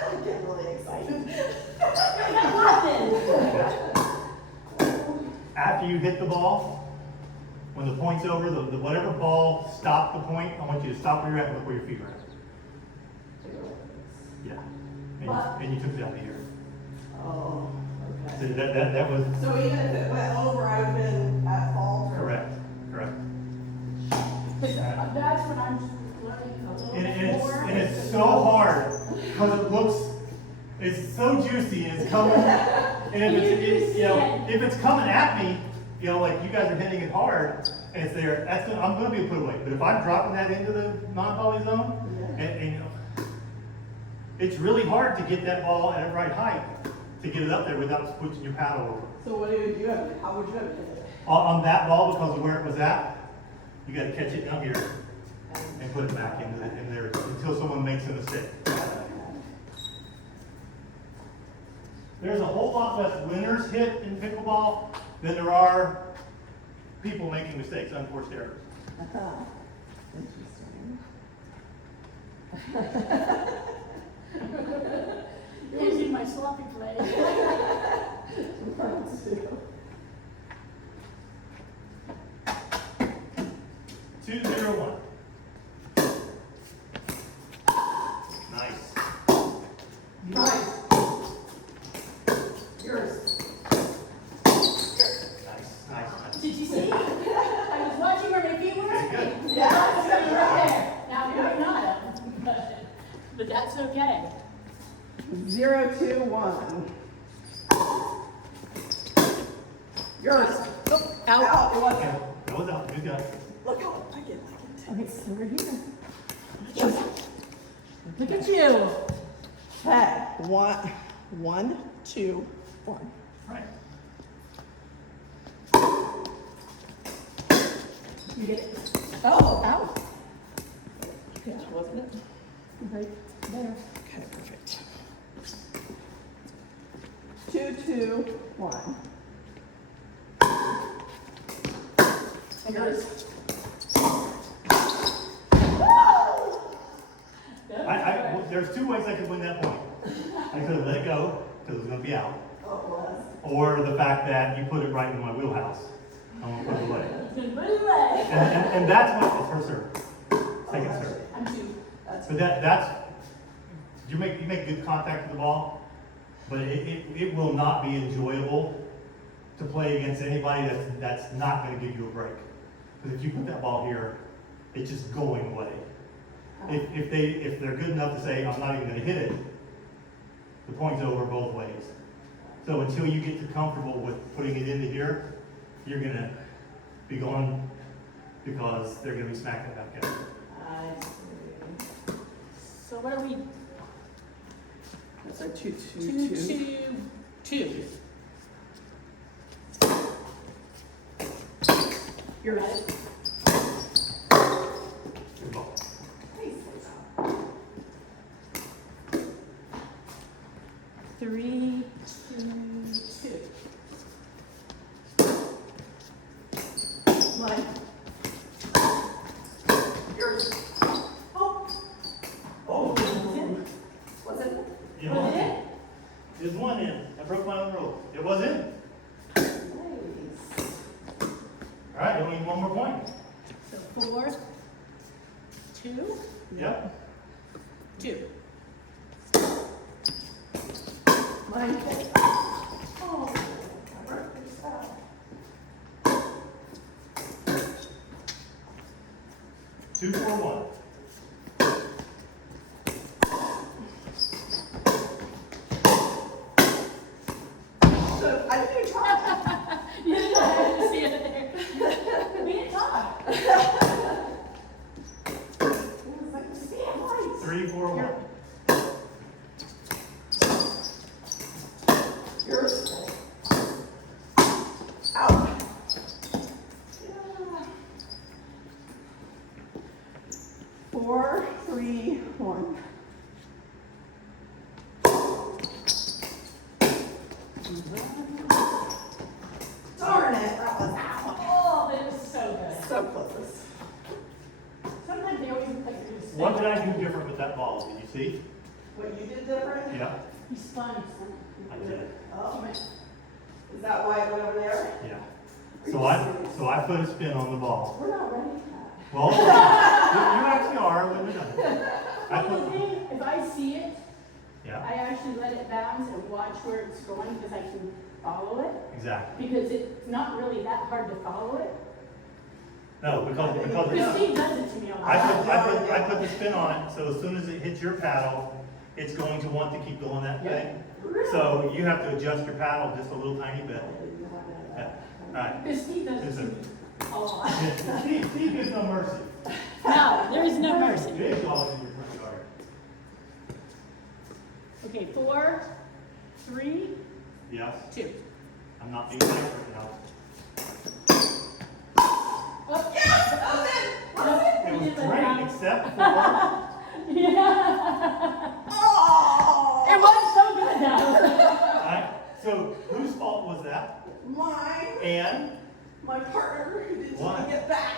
I'm getting really excited. After you hit the ball, when the point's over, the whatever ball stopped the point, I want you to stop where you're at and look where your feet are at. Yeah. And you took it out of here. Oh, So okay. that was So even if it went over, I would have been at fault? or- correct. Correct. That's what I'm learning a little bit more. And it's so hard because it looks, it's so juicy and it's coming. And if it's, if it's coming at me, like you guys are hitting it hard and it's there, I'm going to be a put away. But if I'm dropping that into the non-volley zone, and it's really hard to get that ball at a right height to get it up there without switching your paddle over. So what would you have, how would you have hit it? On that ball, because of where it was at, you got to catch it down here and put it back in there until someone makes a mistake. There's a whole lot less winners hit in pickleball than there are people making mistakes, unforced errors. Interesting. You're using my sloppy play. 2-0-1. Nice. Nice. Yours. Nice. Did you see? I was watching where my feet were. Very good. Yeah, I was right there. Now, you might not have, but that's okay. 0, 2, 1. Yours. Out. It wasn't. Okay, that was out. Good guy. Look how I get intense. Over here. Look at you. Okay. 1, 2, 1. Right. You get it? Oh, Out. yeah, wasn't it? Right there. Okay, perfect. 2, 2, 1. Yours. There's two ways I could win that point. I could have let it go, because it was gonna be out. Oh, it was. Or the fact that you put it right in my wheelhouse. I'm gonna put it away. Put it away. And that's what, it's her serve. Second serve. I'm two. That's But that's, you make good contact with the ball, but it will not be enjoyable to play against anybody that's not gonna give you a break. Because if you put that ball here, it's just going away. If they're good enough to say, I'm not even gonna hit it, the point's over both ways. So until you get to comfortable with putting it into here, you're gonna be going because they're gonna be smacking it back out. I see. So what are we? That's a 2, 2, 2, 2. 2, 2. You're right. Good ball. Please, 3, 2, 2. Mine. Yours. Oh. Oh, Was it? you Was know, it? there's one in. I broke my own rule. It was in. Nice. All right, you need one more point. So 4, 2, Yep. 2. Mine. Oh, I broke this out. 2, 4, 1. So I didn't even try. You didn't know I didn't see it there. We didn't talk. It was like, stand lights. 3, 4, 1. Yours. Out. Yeah. 4, 3, 1. Darn it, that was out. Oh, that was so good. So close. Sometimes they always look like they're just What did I do different with that ball? Did you see? What you did different? Yeah, You spun, son. I did. Oh, is that why it went over there? Yeah. So I put a spin on the ball. We're not ready for that. Well, you actually are when we're done. I Well, the put, thing, if I see it, yeah, I actually let it bounce and watch where it's going because I can follow it. exactly. Because it's not really that hard to follow it. No, because Because Steve does it to me all the time. I put the spin on it, so as soon as it hits your paddle, it's going to want to keep going that way. So you have to adjust your paddle just a little tiny bit. Yeah. All right. Because Steve does it Yes, to sir. me a lot. Steve gives no mercy. No, there is no mercy. Big dogs in your front yard. Okay, 4, 3, Yes, 2. I'm not being nice right now. Oh, Yes, that was it. It you was did that great, now. except for, Yeah. Oh, It was so good though. so whose fault was that? mine. And My partner who didn't Why? get back.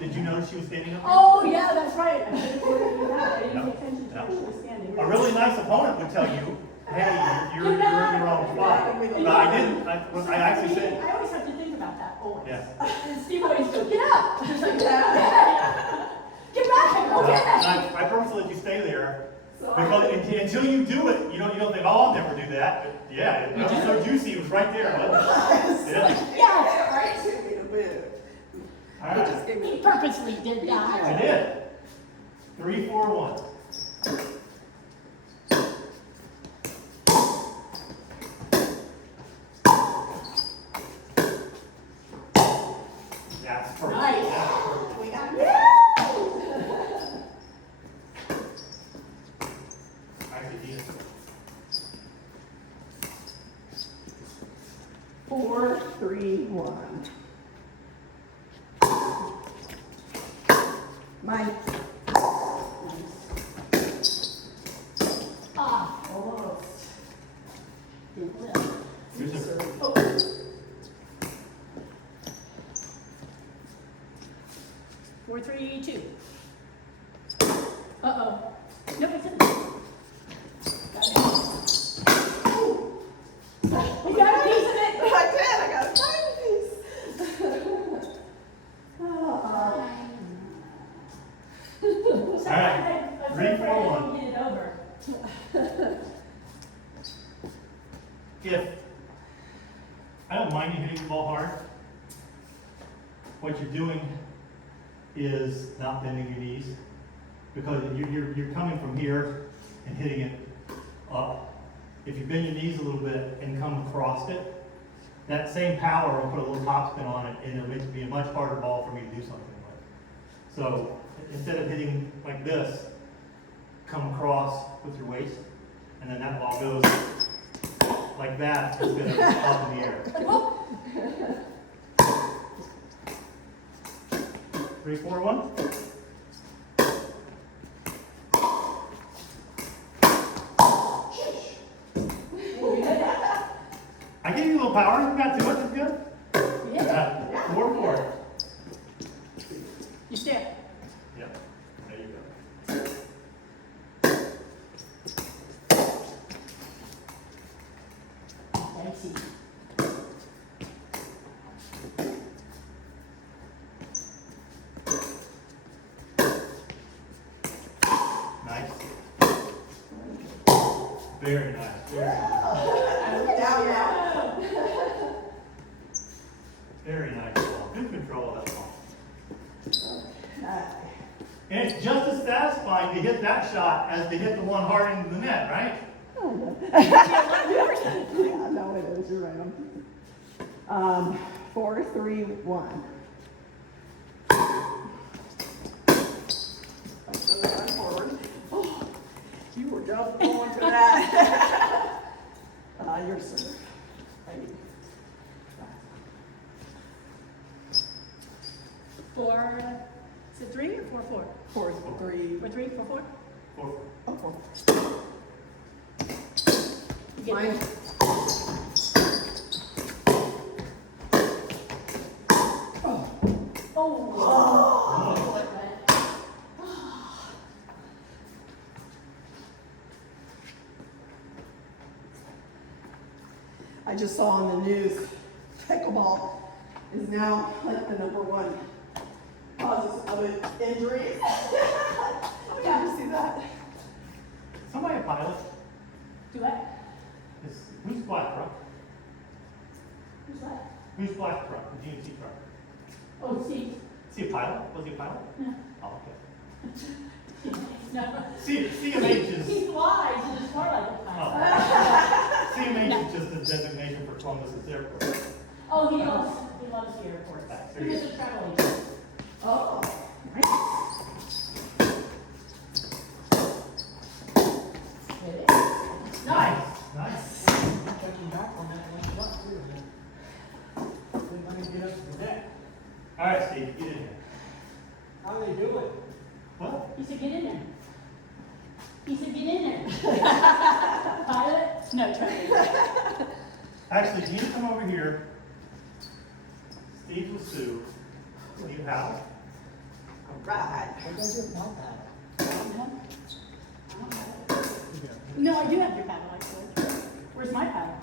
did you notice she was standing up? Oh, yeah, that's right. I didn't pay attention to Yeah. her. She was standing. A really nice opponent would tell you, hey, you're in the wrong spot. But I didn't, I actually said, I always have to think about that always. yeah. And Steve always goes, get up. I was like, Yeah. get back, go get it. I purposely let you stay there, So because until you do it, you don't think, oh, I'll never do that. But yeah, it was so juicy, it was right there, wasn't it? Yeah. Yes. Right to me to move. All He right, just gave He me purposely did I that. did. 3, 4, 1. That's perfect. Nice. That's perfect. we got Actually, he is. 4, 3, 1. Mine. Ah. Almost. Here's a, Oh. 4, 3, 2. Uh-oh. Nope, it's in. We got a piece of it. I did, I got a tiny piece. So All right. I'm 3, 4, afraid I 1. won't get it over. If, I don't mind you hitting the ball hard, what you're doing is not bending your knees, because you're coming from here and hitting it up. If you bend your knees a little bit and come across it, that same power will put a little topspin on it, and it'll make it be a much harder ball for me to do something with. So instead of hitting like this, come across with your waist, and then that ball goes like that instead of up in the air. 3, 4, 1. I gave you a little power. You got too much. It's good. Yeah. 4, 4. You step. Yep. There you go. I see. Nice. Very nice. Very nice. Down now. Very nice ball. Good control of that ball. Okay. And it's just as satisfying to hit that shot as to hit the one hard into the net, right? Yeah, no, it is, you're right. 4, 3, 1. Run forward. Oh, you were just going for that. Your serve. Right. 4, is it 3 or 4, 4? 4, 3. 4, 3, 4, 4? 4, 4. Oh, 4. You get Mine. it? Oh. I just saw on the news, pickleball is now like the #1 causes of injuries. Oh, yeah, you see that? Somebody a pilot? Do what? Who's Black Truck? Who's that? Who's Black Truck? The GMC truck. Oh, Steve. Is he a pilot? Was he a pilot? No. Oh, okay. No. CMH is, He flies in his car like a oh. pilot. CMH is just a designation for Columbus's airport. Oh, he loves the airport. There He you was a travel agent. Oh, Nice. Nice. Checking back on that one shot too. Didn't let me get up to the net. All right, Steve, get in here. How do they do it? What? He said, get in there. He said, get in there. Pilot? No, travel agent. Actually, can you come over here? Steve will sue. Steve Howell. all right. What do I do about that? No, I do have your paddle, actually. Where's my paddle?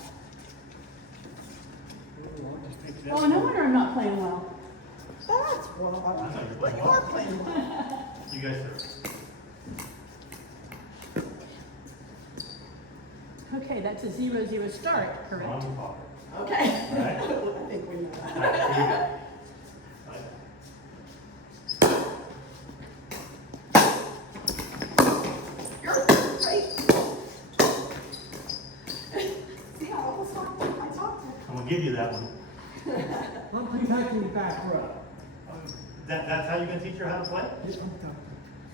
Oh, no wonder I'm not playing well. That's what I know you're But playing you well. are playing well. You guys are Okay, that's a 0-0 start, correct? on the clock. Okay. All right. I think we know All that. right, here you go. Right. You're great. See how I was talking? I talked to I'm gonna give you that one. I'm protecting the back row. That's how you're gonna teach her how to play?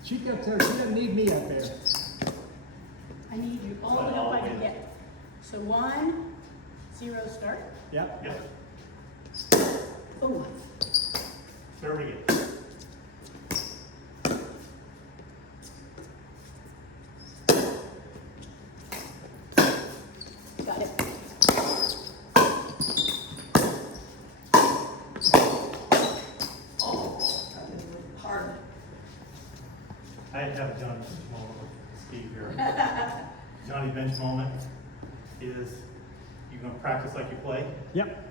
She gets there, she doesn't need me up there. I need you, all the help I can get. So 1-0 start. Yep. Yep. Oh, Serve again. you're gonna practice like you play. Yep.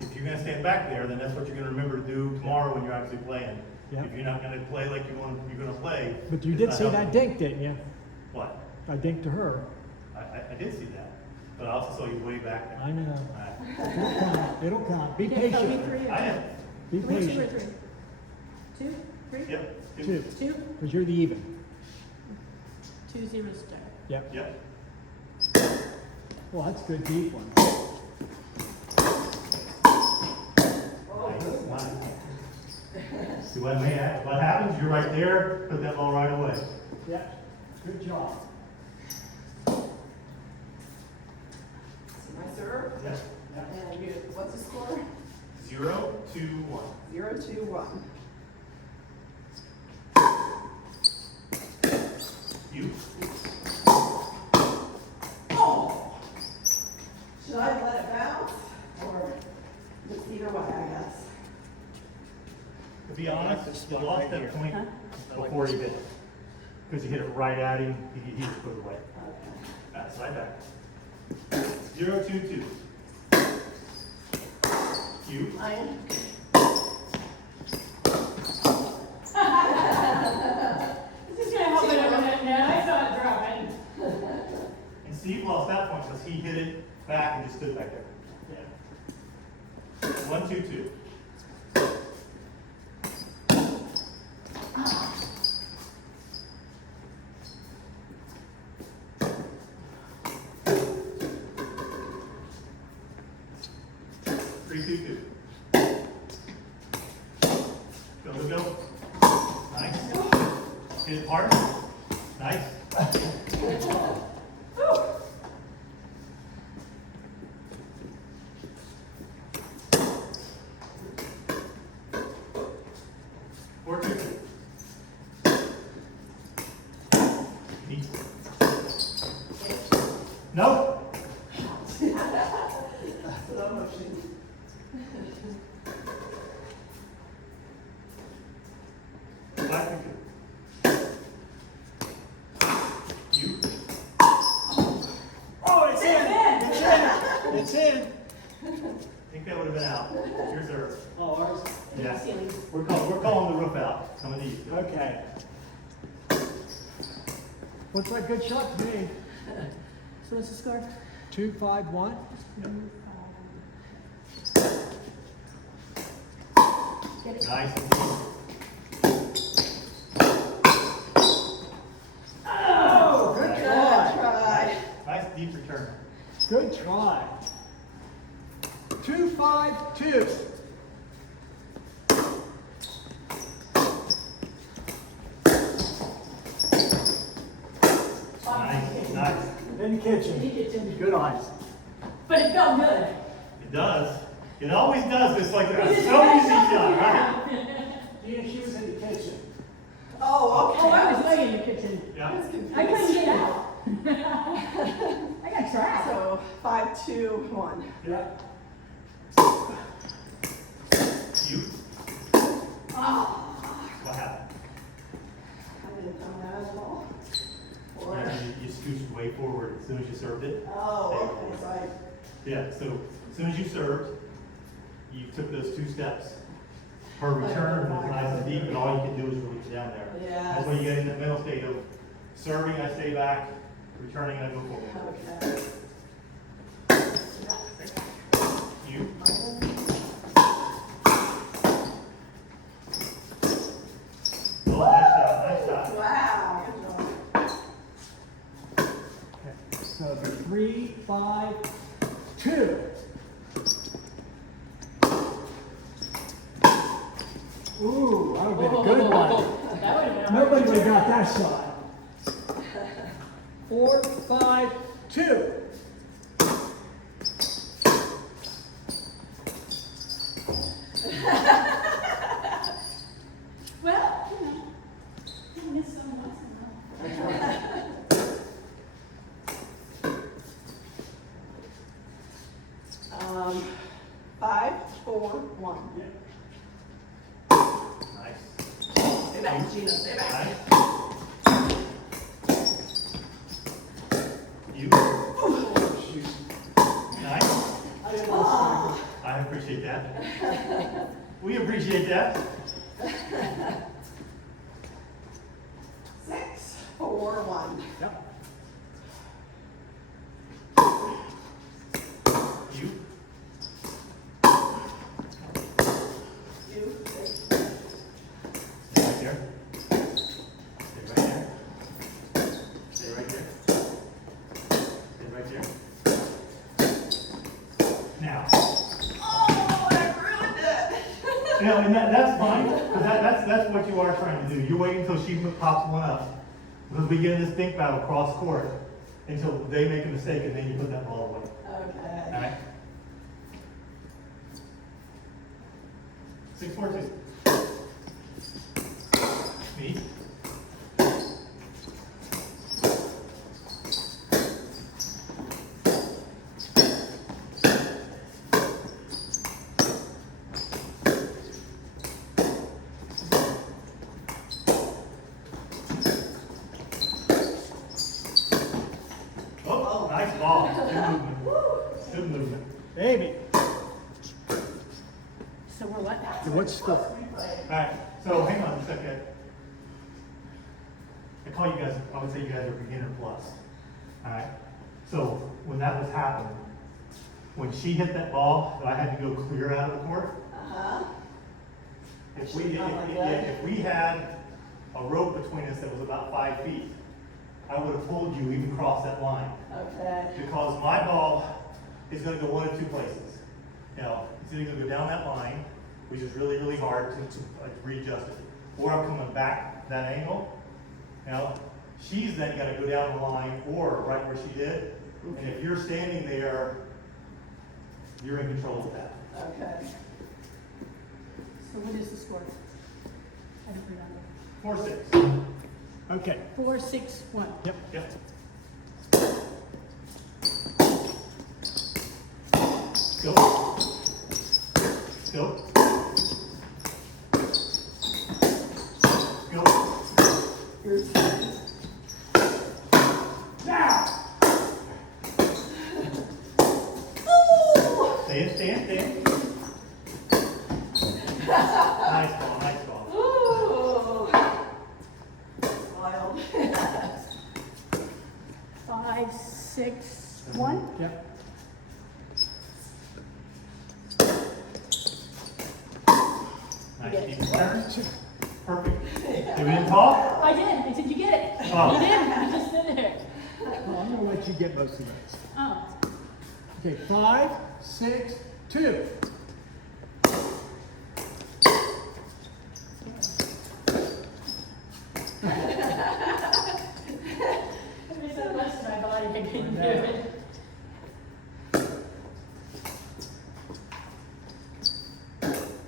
If you're gonna stand back there, then that's what you're gonna remember to do tomorrow when you're actually playing. Yeah. If you're not gonna play like you're gonna play. But you it's did not see that helping. dink, didn't you? What? I dinked to her. I did see that, but I also saw you way back there. I know. Alright. It'll count. It'll count. Be Okay, tell me patient. three. I am. Be Three, two, or patient. three? Two, three? Yep. Two. Two? Because you're the even. 2-0 start. Yep. Yep. Well, that's a good deep one. Nice, nice. See what happens? You're right there. Put that ball right away. Yep. Good job. See my serve? Yep. And you, what's the score? 0, 2, 1. 0, 2, 1. You. Oh! Should I let it bounce? Or just either way, I guess? To be honest, you lost that point Huh? before you hit it. Because you hit it right at him, he just put it away. Okay. That's right back. 0, 2, 2. You. I am. This is gonna help it over that net. I saw it drop. I didn't- And Steve lost that point because he hit it back and just stood back there. Yeah. 1, 2, 2. Three, two, two. Go, go, go. Nice. Hit it hard. Nice. Four, two, two. Neat. No. Slow motion. Black and two. You. Oh, it's in! It's in! It's in! I think that would have been out. Your serve. Oh, ours? Yeah. Ceilings. We're calling the roof out. Coming to you. Okay. Looks like a good shot to me. So what's the score? 2-5-1. Get it? Nice. Oh, good Good try. try. Nice deep return. Good try. 2-5-2. Nice. Nice. In the kitchen. It's in- Good eyes. But it felt good. It does. It always does. It's like a It just so had easy something shot, to right? Yeah, she was in the kitchen. Oh, okay. Oh, I was laying in the kitchen. Yeah. I couldn't get out. I got trapped. So 5, 2, 1. Yeah. You. Ah, What happened? I didn't come out at all. Or, You scooched way forward as soon as you served it. oh, okay, so I, Yeah. So as soon as you served, you took those 2 steps. Her return was nice and deep, and all you could do was release it down there. Yes. That's when you get in the mental state of serving, I stay back, returning, I go forward. okay. You. Oh, nice shot, nice shot. Wow, good job. Okay. So 3-5-2. Ooh, that would have been a good one. That would have been. Nobody would have got that shot. 4-5-2. Well, you know, you miss so much. 5, 4, 1. Nice. Stay back, Gina, stay back. Nice. You. Oh, shoot. Nice. I didn't want to I appreciate that. We appreciate that. 6, 4, 1. Yep. You, You, stay right there. Stay right there. Stay right there. Stay right there. Now, oh, I ruined it. you know, and that's fine, because that's what you are trying to do. You're waiting until she pops one up. Because we get in this think battle cross court until they make a mistake and then you put that ball away. Okay. Alright? 6, 4, 2. Me. Oh, nice ball. Good movement. Good movement. Amy, So we're what now? what's the, Alright, so hang on a second. I call you guys, I would say you guys are beginner plus. Alright, so when that was happening, when she hit that ball, I had to go clear out of the court. Uh-huh. If we, Not like that. if we had a rope between us that was about 5 feet, I would have pulled you even across that line. Okay. Because my ball is gonna go one of two places. You know, it's either gonna go down that line, which is really, really hard to readjust it, or I'm coming back that angle. You know, she's then gotta go down the line or right where she did. And if you're standing there, you're in control of that. Okay. So what is the score? I don't remember. 4-6. okay, 4, 6, 1. yep. Yep. Go. Go. Go. Yours. Now! Ooh! Stand. Nice ball. Ooh! Wild. 5, 6, 1. Yep. Nice Yes. deep turn. Perfect. Did we didn't talk? I did. Did you get it? Oh. You did. You just did it. Well, I'm gonna let you get most of these. Oh. Okay, 5, 6, 2. There's so much to my body I couldn't do it.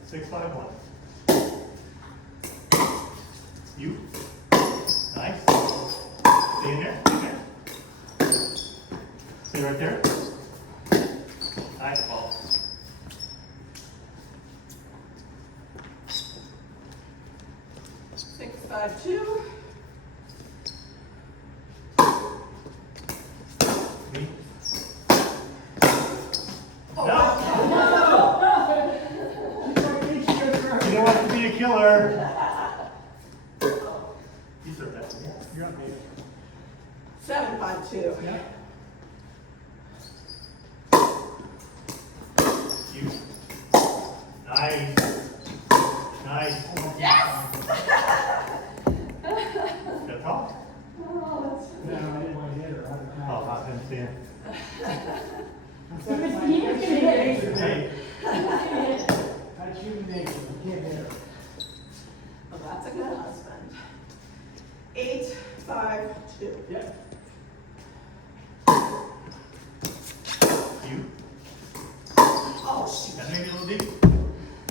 Six, 5, 1. You. Nice. Stay in there. Stay right there. Nice ball. Six, 5, 2. Me. Oh, No. You don't want to be a killer. You serve that. You're on me. 7, 5, 2. Yeah. You. Nice. Nice. Yes! Good talk. Oh, No, I didn't want to hit her. Oh, I understand. He was gonna hit it. Hey, That's human nature, you can't hit her. well, that's a good husband. 8, 5, 2. Yep. you. Oh, shoot. That made it a little deep.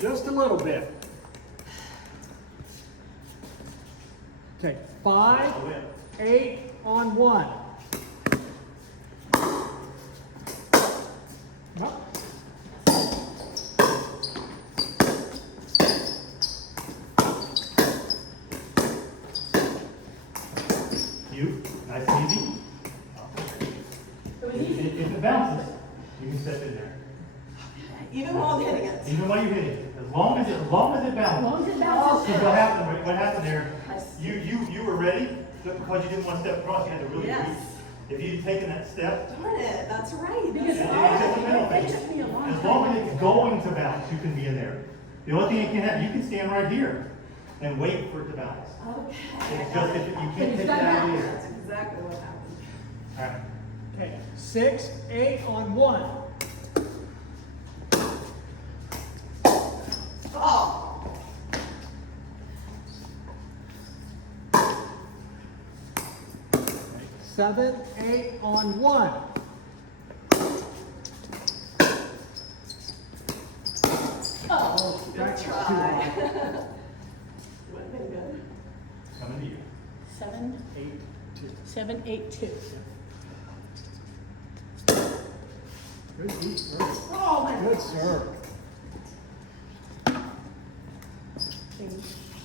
Just a little bit. Okay, 5, I'll win. 8 on 1. No. You. Nice and easy. It was easy. If it bounces, you can step in there. Even while I'm hitting it. Even while you're hitting it, as long as it As balances. long as it bounces. So what happened there, you were ready, but because you didn't want to step across, you had to really Yes. reach. If you'd taken that step, Darn it, that's right. Because it's That's just a mental it thing. took me a long time. As long as it's going to bounce, you can be in there. The only thing you can have, you can stand right here and wait for it to bounce. Okay. It's just if you can't it's take it got out of bounce. the air. That's exactly what happened. All right. Okay, 6, 8 on 1. Oh. 7, 8 on 1. Oh, Good That's too try. high. Would have been good. Coming to you. 7, 8, 2. 7, 8, 2. Good deep serve. Oh my Good God. serve.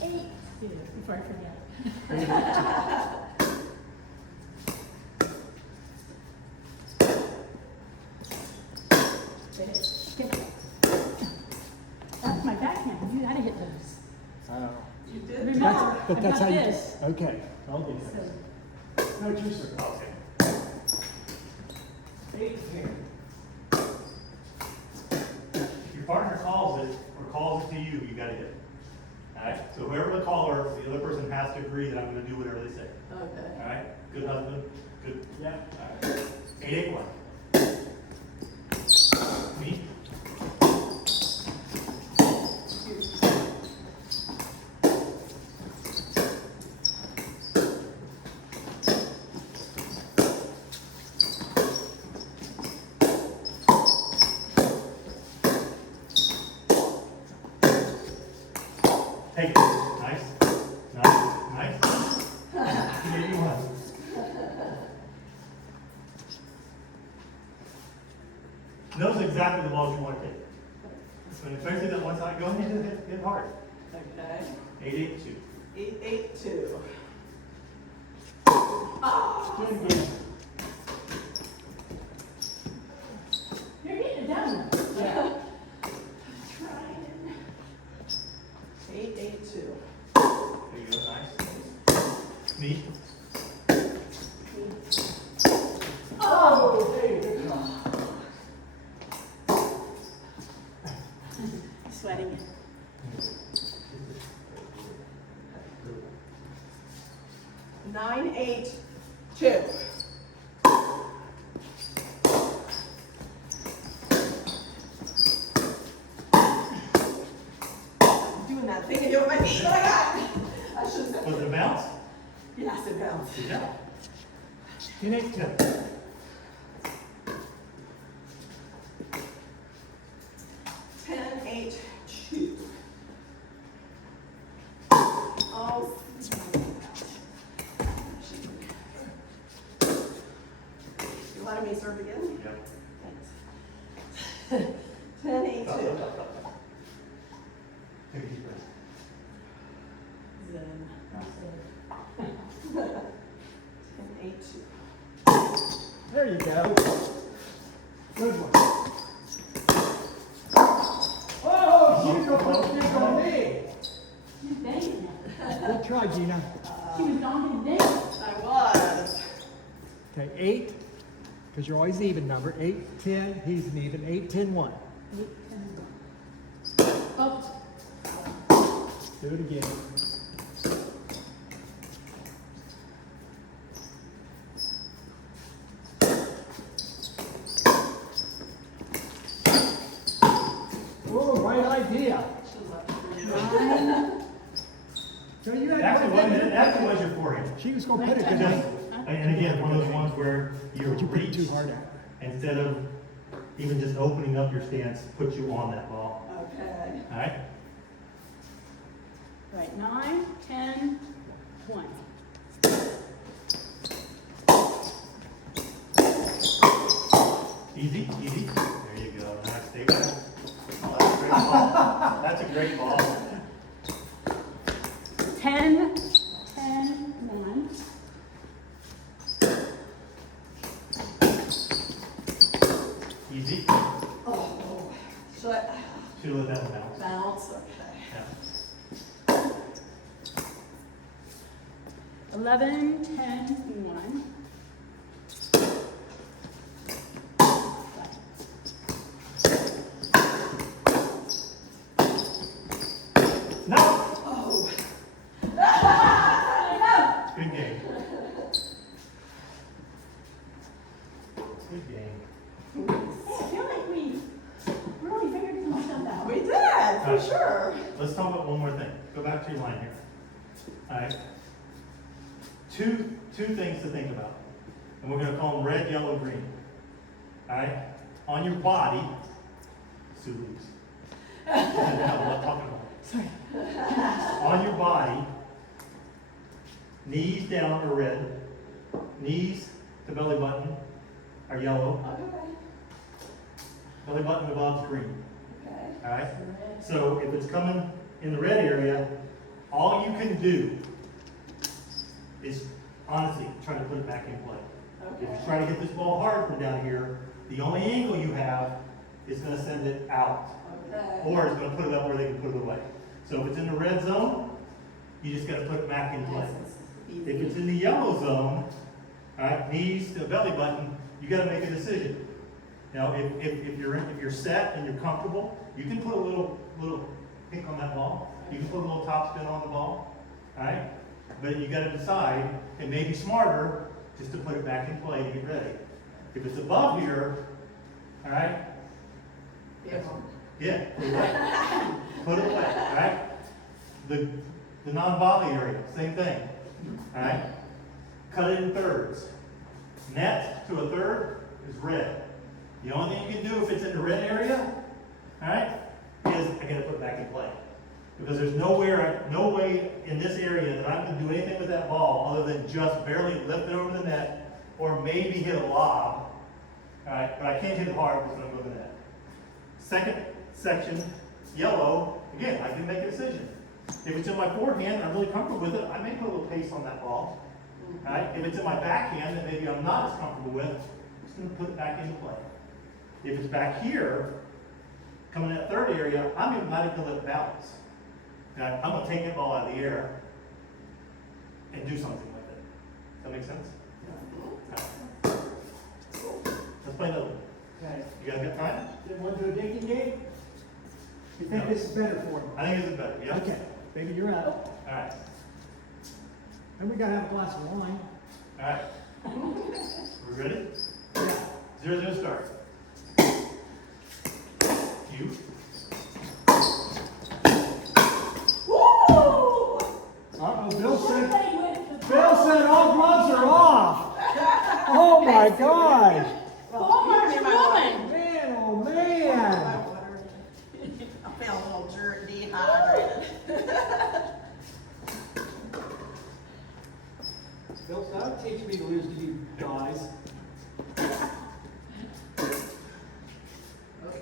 8, 2. Before I forget. That's my backhand. You gotta hit those. Oh. You did. Remember, That's, but I've that's got how you. this. Okay. I'll do So, that. No, true serve. Okay. 8 here. If your partner calls it or calls it to you, you gotta hit it. All right? So whoever the caller, the other person has to agree that I'm gonna do whatever they say. Okay. All right? Good husband? Good? Yeah. All right. 8, 8, 1. Me? Take it. Nice. Nice. Nice. 81. Knows exactly the balls you want to take. So especially that one side, go ahead and hit hard. Okay. 8, 8, 2. 8, 8, 2. Good again. you're getting it down. Yeah. Trying. 8, 8, 2. There you go. Nice. Me? Oh, hey, good job. Sweating. 9, 8, 2. Doing that thing again with my feet, but I got it. I should have said. Was it a bounce? Yes, it bounced. Yeah. 10, 8, 2. 10, 8, 2. Oh, you letting me serve again? Yep. Thanks. 10, 8, 2. Take a deep breath. Zen. 10, 8, 2. There you go. Good one. Oh, she's going to put this on me. She's banging now. Good try, Gina. She was on his neck. I was. Okay, 8, because you're always even number. 8, 10, he's an even. 8, 10, 1. 8, 10, 1. Oh, Do it again. Oh, right idea. So you had Actually was your forehand. She was going to put it Just, good. and again, one of those ones where you But you put it reach too hard at. instead of even just opening up your stance, put you on that ball. Okay. All right? right. 9, 10, 1. Easy, easy. There you go. Nice. Stay back. Oh, that's a great ball. That's a great ball. 10, 10, 1. Easy. Oh, Should I Should have let that one bounce. bounce? Okay. Yeah. 11, 10, 1. No! Oh. Good game. Good game. I feel like we really figured some stuff out. We did, for sure. Let's talk about one more thing. Go back to your line here. All right. Two things to think about. And we're going to call them red, yellow, green. All right. On your body, Sue leaves. I'm not talking about. Sorry. On your body, knees down are red, knees to belly button are yellow, Okay. belly button above is green. Okay. All right. So if it's coming in the red area, all you can do is honestly try to put it back in play. If you Okay. try to hit this ball hard from down here, the only angle you have is going to send it out, Okay. or it's going to put it up where they can put it away. So if it's in the red zone, you just got to put it back in play. Easy. If it's in the yellow zone, all right, knees to belly button, you got to make a decision. Now, if you're set and you're comfortable, you can put a little pick on that ball. You can put a little top spin on the ball, all right. But you got to decide. It may be smarter just to put it back in play to get ready. If it's above here, all right, Beautiful. yeah, put it away. Put it away, all right. The non-volley area, same thing, all right. Cut it in thirds. Net to a third is red. The only thing you can do if it's in the red area, all right, is I gotta put it back in play. Because there's no way in this area that I can do anything with that ball other than just barely lift it over the net or maybe hit a lob, all right, but I can't hit it hard because I'm moving the net. Second section, yellow, again, I can make a decision. If it's in my forehand, I'm really comfortable with it, I may put a little pace on that ball. All right? If it's in my backhand that maybe I'm not as comfortable with, I'm just going to put it back into play. If it's back here, coming in that third area, I'm not even going to let it bounce. Okay? I'm going to take that ball out of the air and do something with it. Does that make sense? Let's play another one. Okay. You guys got time? Then want to do a drinking game? You think No. this is better for me? I think this is better. Yeah? Okay, baby, you're up. All right. And we gotta have a glass of wine. All right. We ready? Yeah. 0-0 start. You. Woo! Uh-oh, Bill said, Everybody went to Bill said all gloves are off. Oh my gosh. Hallmark's Give me my woman. Man, oh My man. water. I feel a little dehydrated. Bill said, don't teach me to lose to you guys. Okay.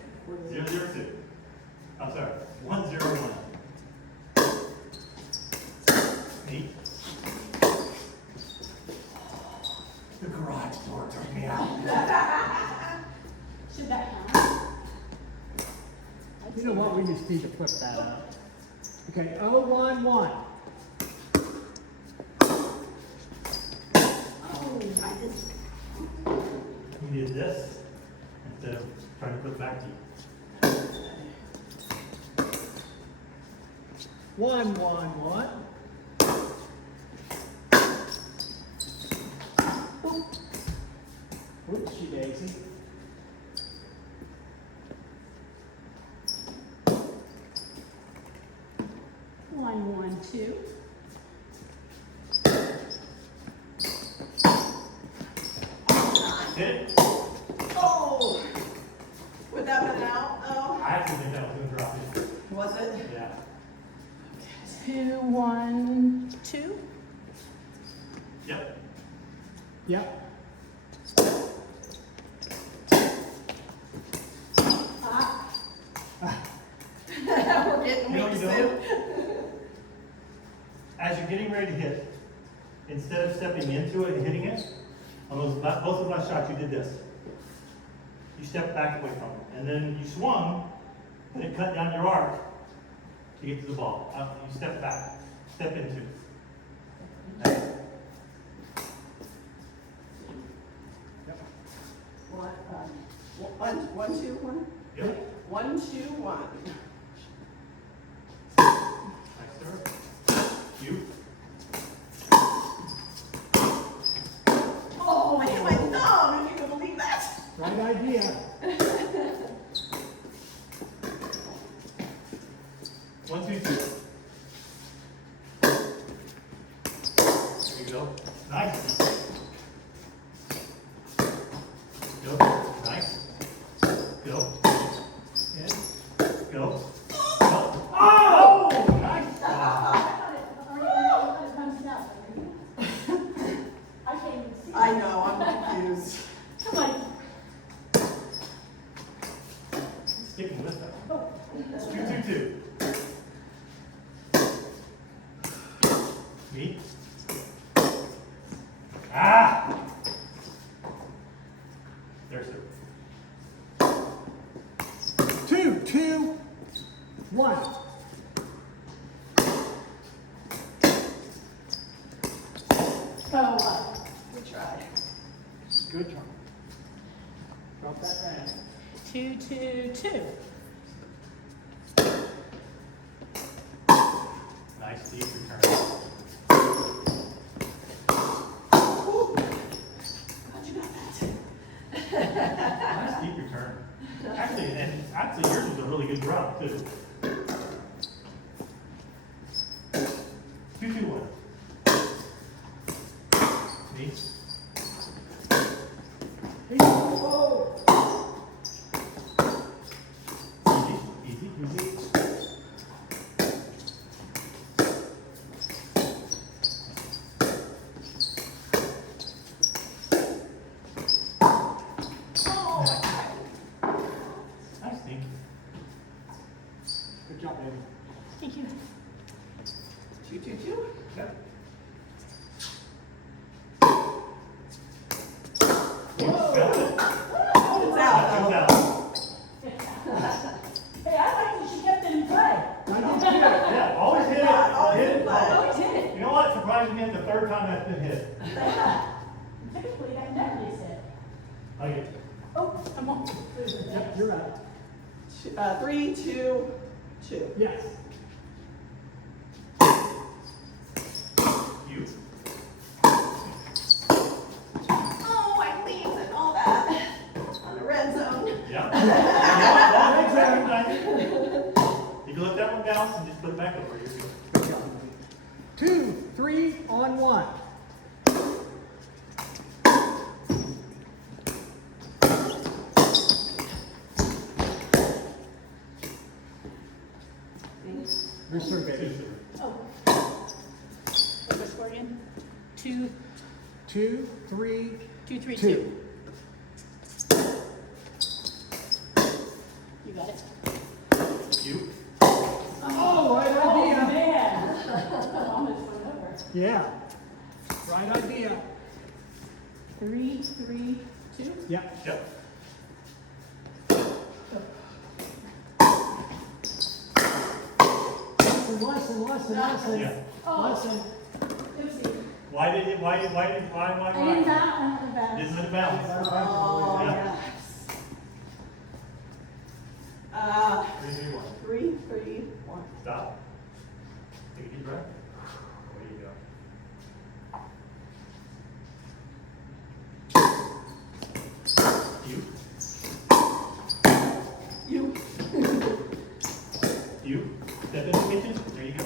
0-0-2. I'm sorry. 1-0-1. 8. The garage door took me out. Should that count? You know what, we just need to flip that up. Okay, 0-1-1. Oh, I just. You did this instead of trying to put it back to you. 1-1-1. Whoopsie daisy. One, 1, 2. Hit it. Oh! Would that have been out? Oh. I actually think that was going to drop it. Was it? Yeah. 2, 1, 2. Yep. Yep. We're getting You know what weak you're soon. doing? As you're getting ready to hit, instead of stepping into it and hitting it, on those both of the last shots you did this. You stepped back away from it, and then you swung, and cut down your arc to get to the ball. You step back, step into it. One, two, one. Yep. 1, 2, 1. Nice, sir. You. Oh, I hit my thumb, if you can believe that. Right idea. 1, 2, 2. There you go. Nice. Go. Nice. Go. In. Go. Oh! Nice. I can't even see. I know, I'm confused. Come on. Sticking with that. Oh. 2, 2, 2. Me. Ah! There's it. 2, 2, 1. Oh, Good try. Good job. Drop that down. 2, 2, 2. Nice deep return. Ooh. How'd you got that? Nice deep return. Actually, yours was a really good drop too. 2, 2, 1. Me. Easy, easy, easy. Nice, thank you. Good job, baby. Thank you. 2, 2, 2. Yep. Whoa. Felt it. It's out, It's though. out. Hey, I like that she kept it in play. Yeah, always hit it. Always Hit in it. play. Always hit it. You know what? Surprised me the third time that's been hit. Typically, that never gets hit. Okay. Oh, come on. Yep, you're right. 3, 2, 2. Yes. You. Oh, I leaned and all that on the red zone. Yeah. You can let that one bounce and just put it back over. You're good. Good job, baby. 2, 3 on 1. Your serve, baby. Oh. What's the score again? 2, 2, 3, 2, 3, 2. 2. You got it. You. Oh, right Oh, idea. man. Almost went over. Yeah. Right idea. 3, 3, 2. Yeah. Yep. Lesson. Yeah. Oh. Lesson. Oopsie. Why? I didn't bounce. Didn't let it bounce. Oh, Yeah. yes. 3, 2, 1. 3, 3, 1. Stop. Take a deep breath. There you go. You. You. You. Step in the kitchen. There you go.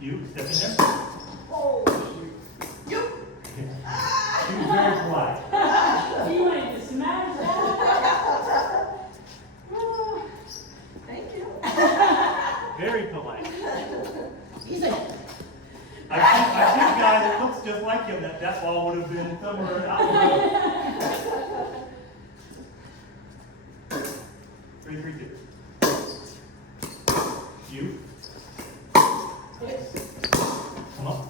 You. Step in there. Oh. You. She was very polite. He wanted to smash that. Thank you. Very polite. He's like, I see a guy that looks just like him, that ball would have been somewhere out the road. 3, 3, 2. You. Come on.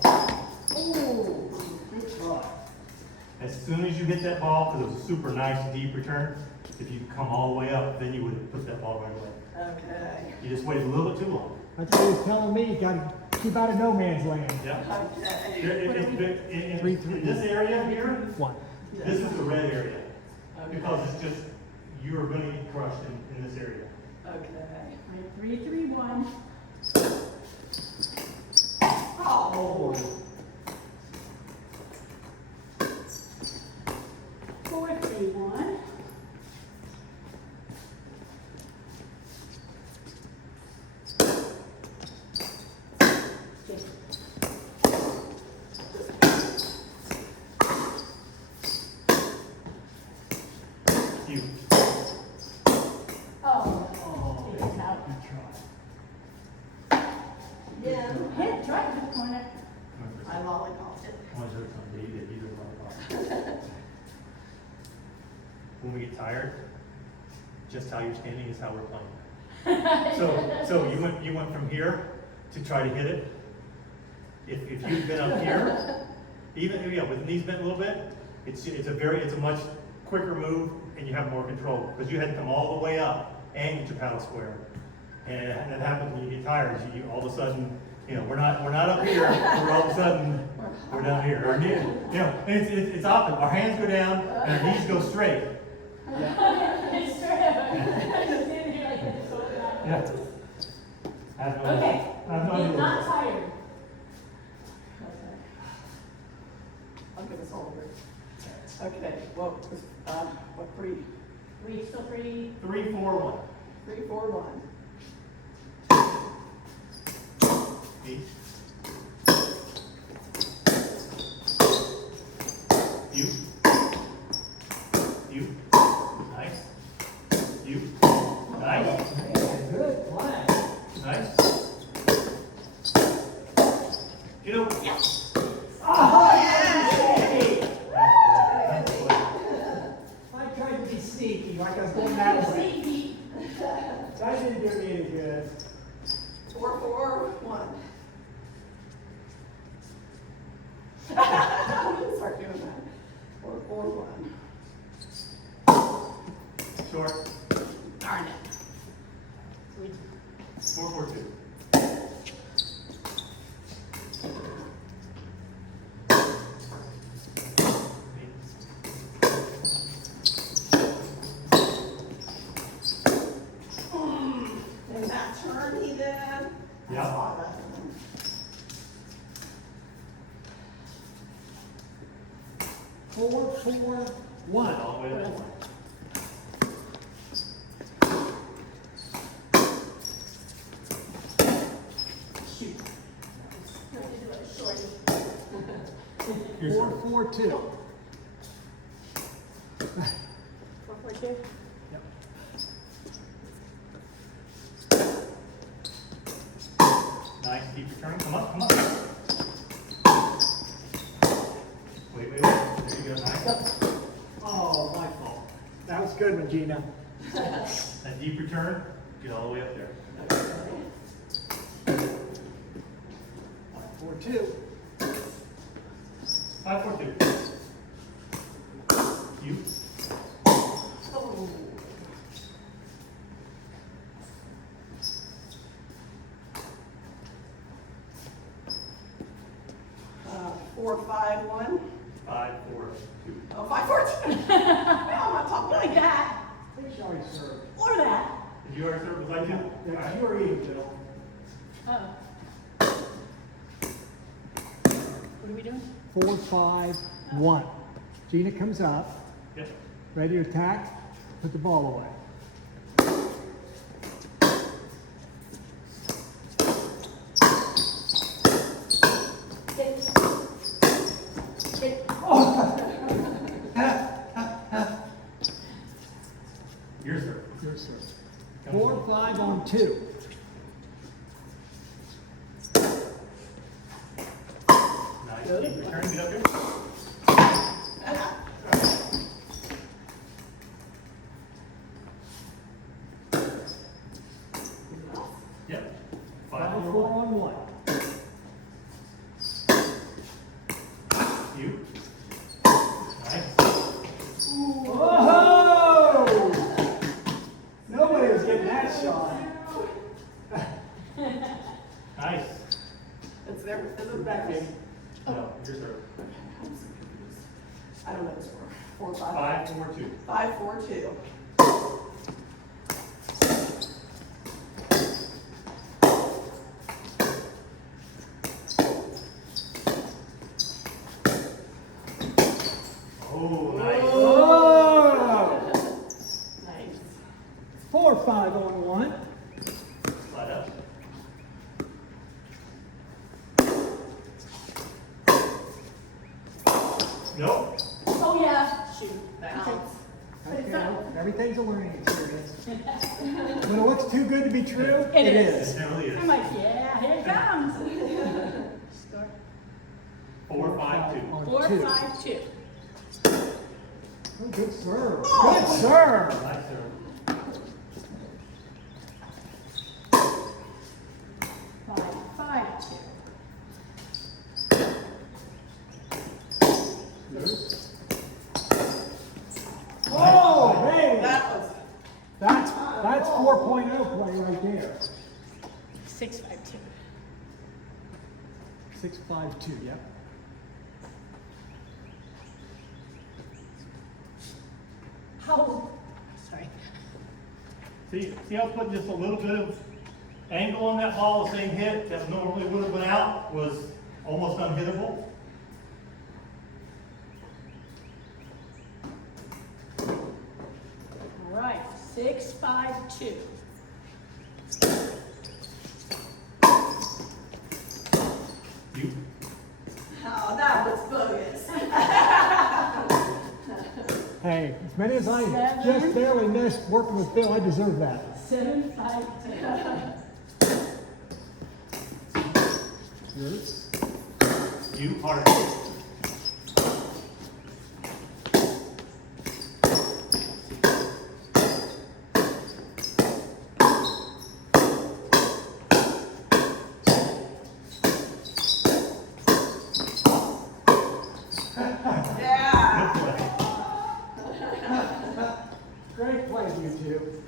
Oh, good try. soon as you hit that ball, because it was a super nice deep return, if you come all the way up, then you would have put that ball right away. Okay. You just waited a little bit too long. That's what he was telling me, you gotta keep out of no man's land. Yeah. Okay. In this area here, One. this is the red area. Because it's just, you are gonna get crushed in this area. Okay. 3, 3, 1. Oh. 4, 3, 1. You. Oh, Oh, it's out. good try. Again. Hit, try to the corner. I lollipopped it. When we get tired, just how you're standing is how we're playing. So you went from here to try to hit it. If you'd been up here, even with the knees bent a little bit, it's a much quicker move and you have more control because you had to come all the way up and get your paddle square. And that happens when you get tired. You all of a sudden, we're not up here. We're all of a sudden we're down here. Our knee, it's opposite. Our hands go down and our knees go straight. It's true. Standing here like this, so bad. Yeah. I have no idea. Okay, I have no idea. he's not tired. Okay. I'll give us all over. Okay, well, what, 3, We still 3. 3, 4, 1. 3, 4, 1. Me. You. You. Nice. You. Nice. Yeah, good play. Nice. Get over. Yes. I tried to be sneaky, like I was going that way. Sneaky. That didn't do me any good. 4, 4, 1. I'm gonna start doing that. 4, 4, 1. Short. Darn it. 4, 4, 2. And that turn he did. Yeah. I saw that. 4, 4, 1. All the way to 4. Shoot. Have to do it shorty. Here's 4, 4, 2. 4, 4, 2. Yep. Nice deep return. Come up, come up. Wait. There you go. Nice. Oh, my fault. That was good one, Gina. That deep return, get all the way up there. 4, 2. 5, 4, 2. You. Oh. 4, 5, 1. 5, 4, 2. Oh, 5, 4, 2. I'm not talking like that. I think she already served. Look at that. Did you already serve? Was I too? Yeah, you were even, Bill. Oh. What are we doing? 4, 5, 1. Gina comes up, Yep. ready to attack, put the ball away. Your serve. Your serve. 4, 5 on 2. Nice deep return. Get up here. Yep. 5, 5, 4 4, on 1. 1. You. I don't know the score. 4 or 5. 5, 4, 2. 5, 4, 2. Oh, nice. Oh! Nice. 4, 5 on 1. Slide up. Nope. Oh, yeah, shoot. Okay. But it's Okay, not. everything's a learning experience. When it looks too good to be true, It it is. is. It really is. I'm like, yeah, here it comes. Score. 4, 5, 2. On 4, 2. 5, 2. Oh, good serve. Good serve. Nice serve. 5, 5, 2. Oh, hey, That was. that's 4.0 play right there. 6, 5, 2. 6, 5, 2, yep. How? Sorry. See how putting just a little bit of angle on that ball, the same hit that normally would have went out, was almost unhittable? All right. 6, 5, 2. You? Oh, that was bogus. Hey, as many as I 7. just barely missed working with Bill, I deserve that. 7, 5, 2. Yours? You hard. Yeah. Great play, you two.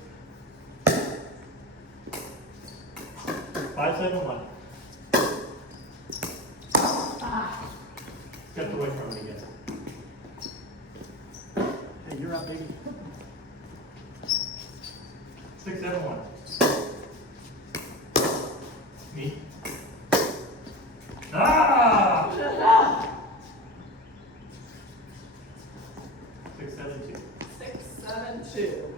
5, 7, 1. Ah, Stepped away from it again. Hey, you're up, baby. 6, 7, 1. Me. Ah! 6, 7, 2. 6, 7, 2.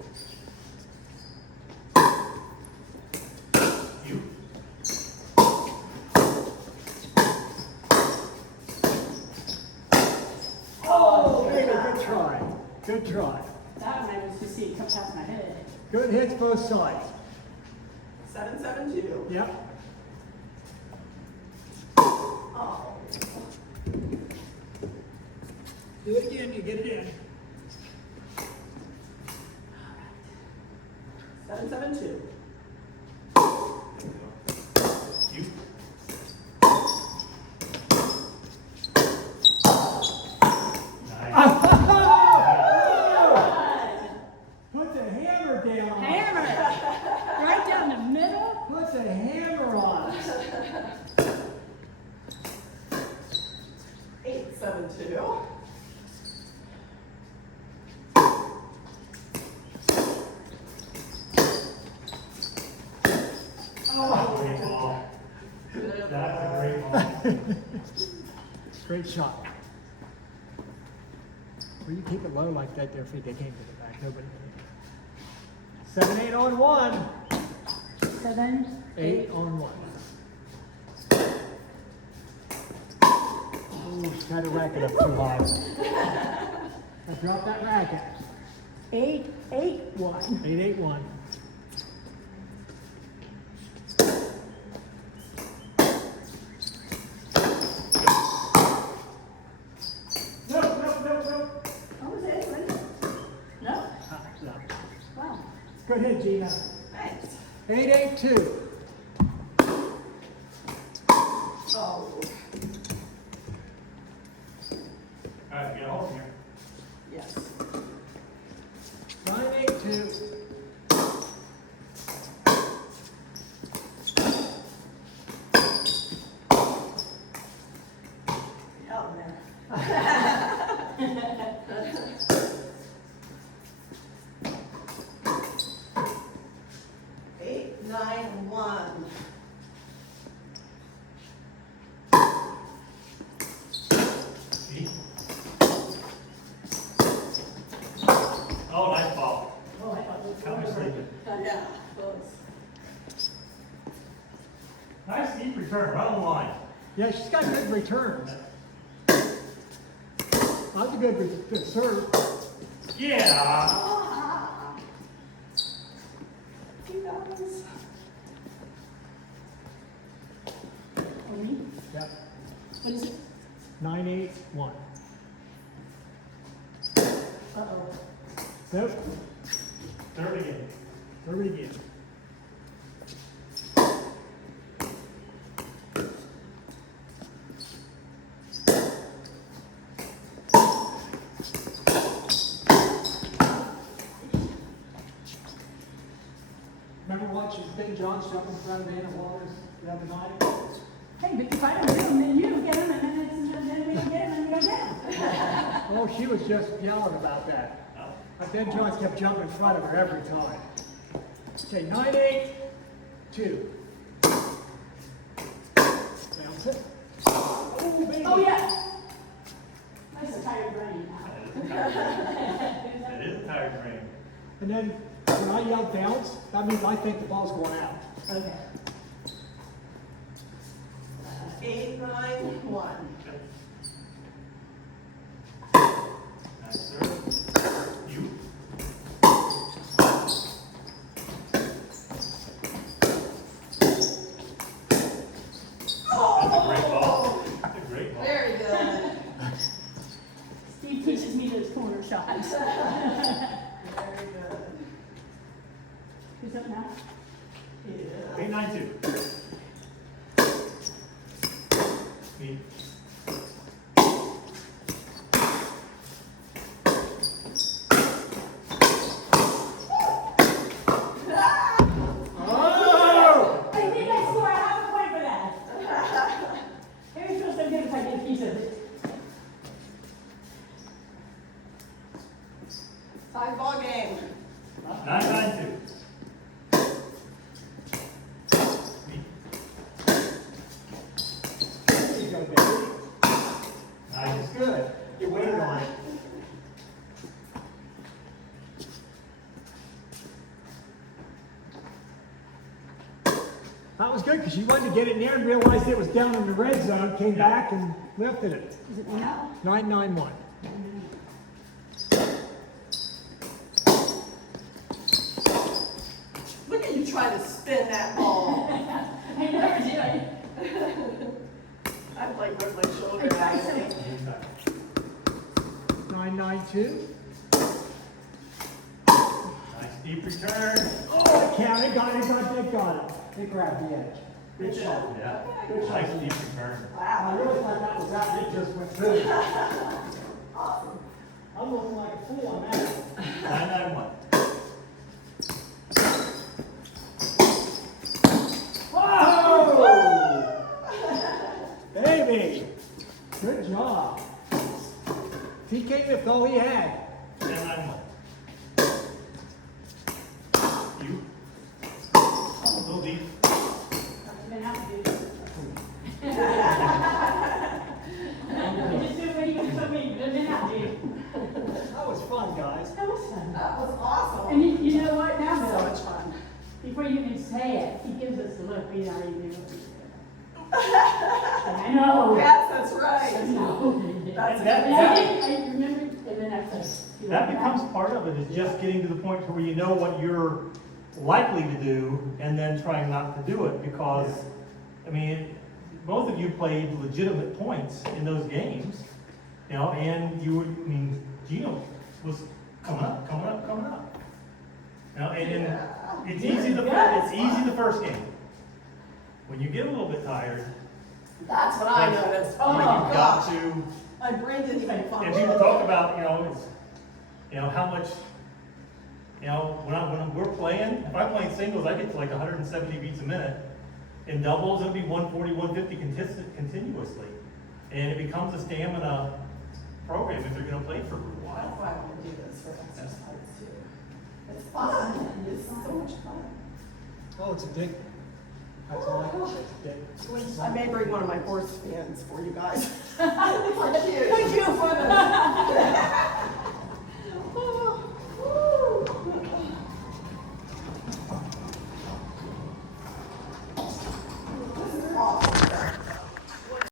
You. Oh, baby, good try. Good try. that one I was just seeing come past my head. Good hits both sides. 7, 7, 2. Yep. Oh. Do it again, you get it in. 7, 7, 2. You. Nice. Puts a hammer down. Hammer it. Right down the middle. Puts a hammer on. 8, 7, 2. Great ball. That's a great ball. Great shot. Will you keep it low like that there, feet? They can't get it back. Nobody can. 7, 8 on 1. 7, 8 on 1. Ooh, got to rack it up too high. I dropped that racket. 8, 8, 1. 8, 8, 1. No, no, no, no. Oh, was it? No? Ah, no. Wow. Good hit, Gina. Thanks. 8, 8, 2. Oh. All right, get a hold here. Yes. 9, 8, 2. Hell there. Eight, 9, 1. See? Oh, nice ball. Oh, I thought it was How was sleeping? Yeah, close. Nice deep return, right on the line. Yeah, she's got good returns. That's a good serve. Yeah. Ah. You guys. For me? Yep. What is it? 9-8-1. Uh-oh. Nope. Third again. Serve it again. Remember watching Ben Johns jump in front of Anna Waters the other night? Hey, but if I don't get them, then you get them, and then we don't get them, and we don't get them. Oh, she was just yelling about that. Oh. But Ben Johns kept jumping in front of her every time. Okay, 9-8-2. Bounce it. Oh, baby. Oh, yeah. That's a tired brain now. That is a tired brain. And then when I yell bounce, that means I think the ball's going out. Okay. 8, 9, 1. Nice serve. You. That's a great ball. That's a great ball. Very good. Steve teaches me those corner shots. Very good. Who's up now? Yeah. 8-9-2. Me. Oh! I think I score half a point for that. It would feel so good if I get a piece of it. 5-ball game. 9-9-2. Me. There you go, baby. Nice. That's good. You waited on it. That was good because you wanted to get it in there and realized it was down in the red zone, came back and lifted it. Is it me now? 9-9-1. Look at you try to spin that ball. I never did. I'd like rub my shoulder I tried out. to. 9-9-2. Nice deep return. Oh, it counted. Got it. They grabbed the edge. Good shot. Yeah. Good shot. Nice deep return. I really thought that was out. It just went through. Awesome. I'm looking like a fool on that. 9-9-1. Whoa! Baby! Good job. He came with all he had. 10-9-1. You. A little deep. I've been out to do this. I just do what you do for me, but I've been out, dude. That was fun, guys. That was fun. That was awesome. And you know what, now, So Bill, much fun. before you can say it, he gives us the look, we already knew what we were doing. I know. Yes, that's I right. know. That's And I remember, and then I said. That becomes part of it, is just getting to the point to where you know what you're likely to do and then trying not to do it because, I mean, both of you played legitimate points in those games, you know, and you were, I mean, Gino was coming up. You know, and it's easy the first game. When you get a little bit tired, That's what I noticed. Oh you've my got gosh. to. My brain didn't even And function. people talk about, how much, when we're playing, if I'm playing singles, I get to like 170 beats a minute. In doubles, it'll be 140, 150 continuously. And it becomes a stamina program if they're gonna play for a little That's while. why I want to do this for exercise too. It's fun. It's so much fun. Oh, it's addicting. That's all I can say, it's addicting. I may bring one of my horse fans for you guys. They're cute. Could you put a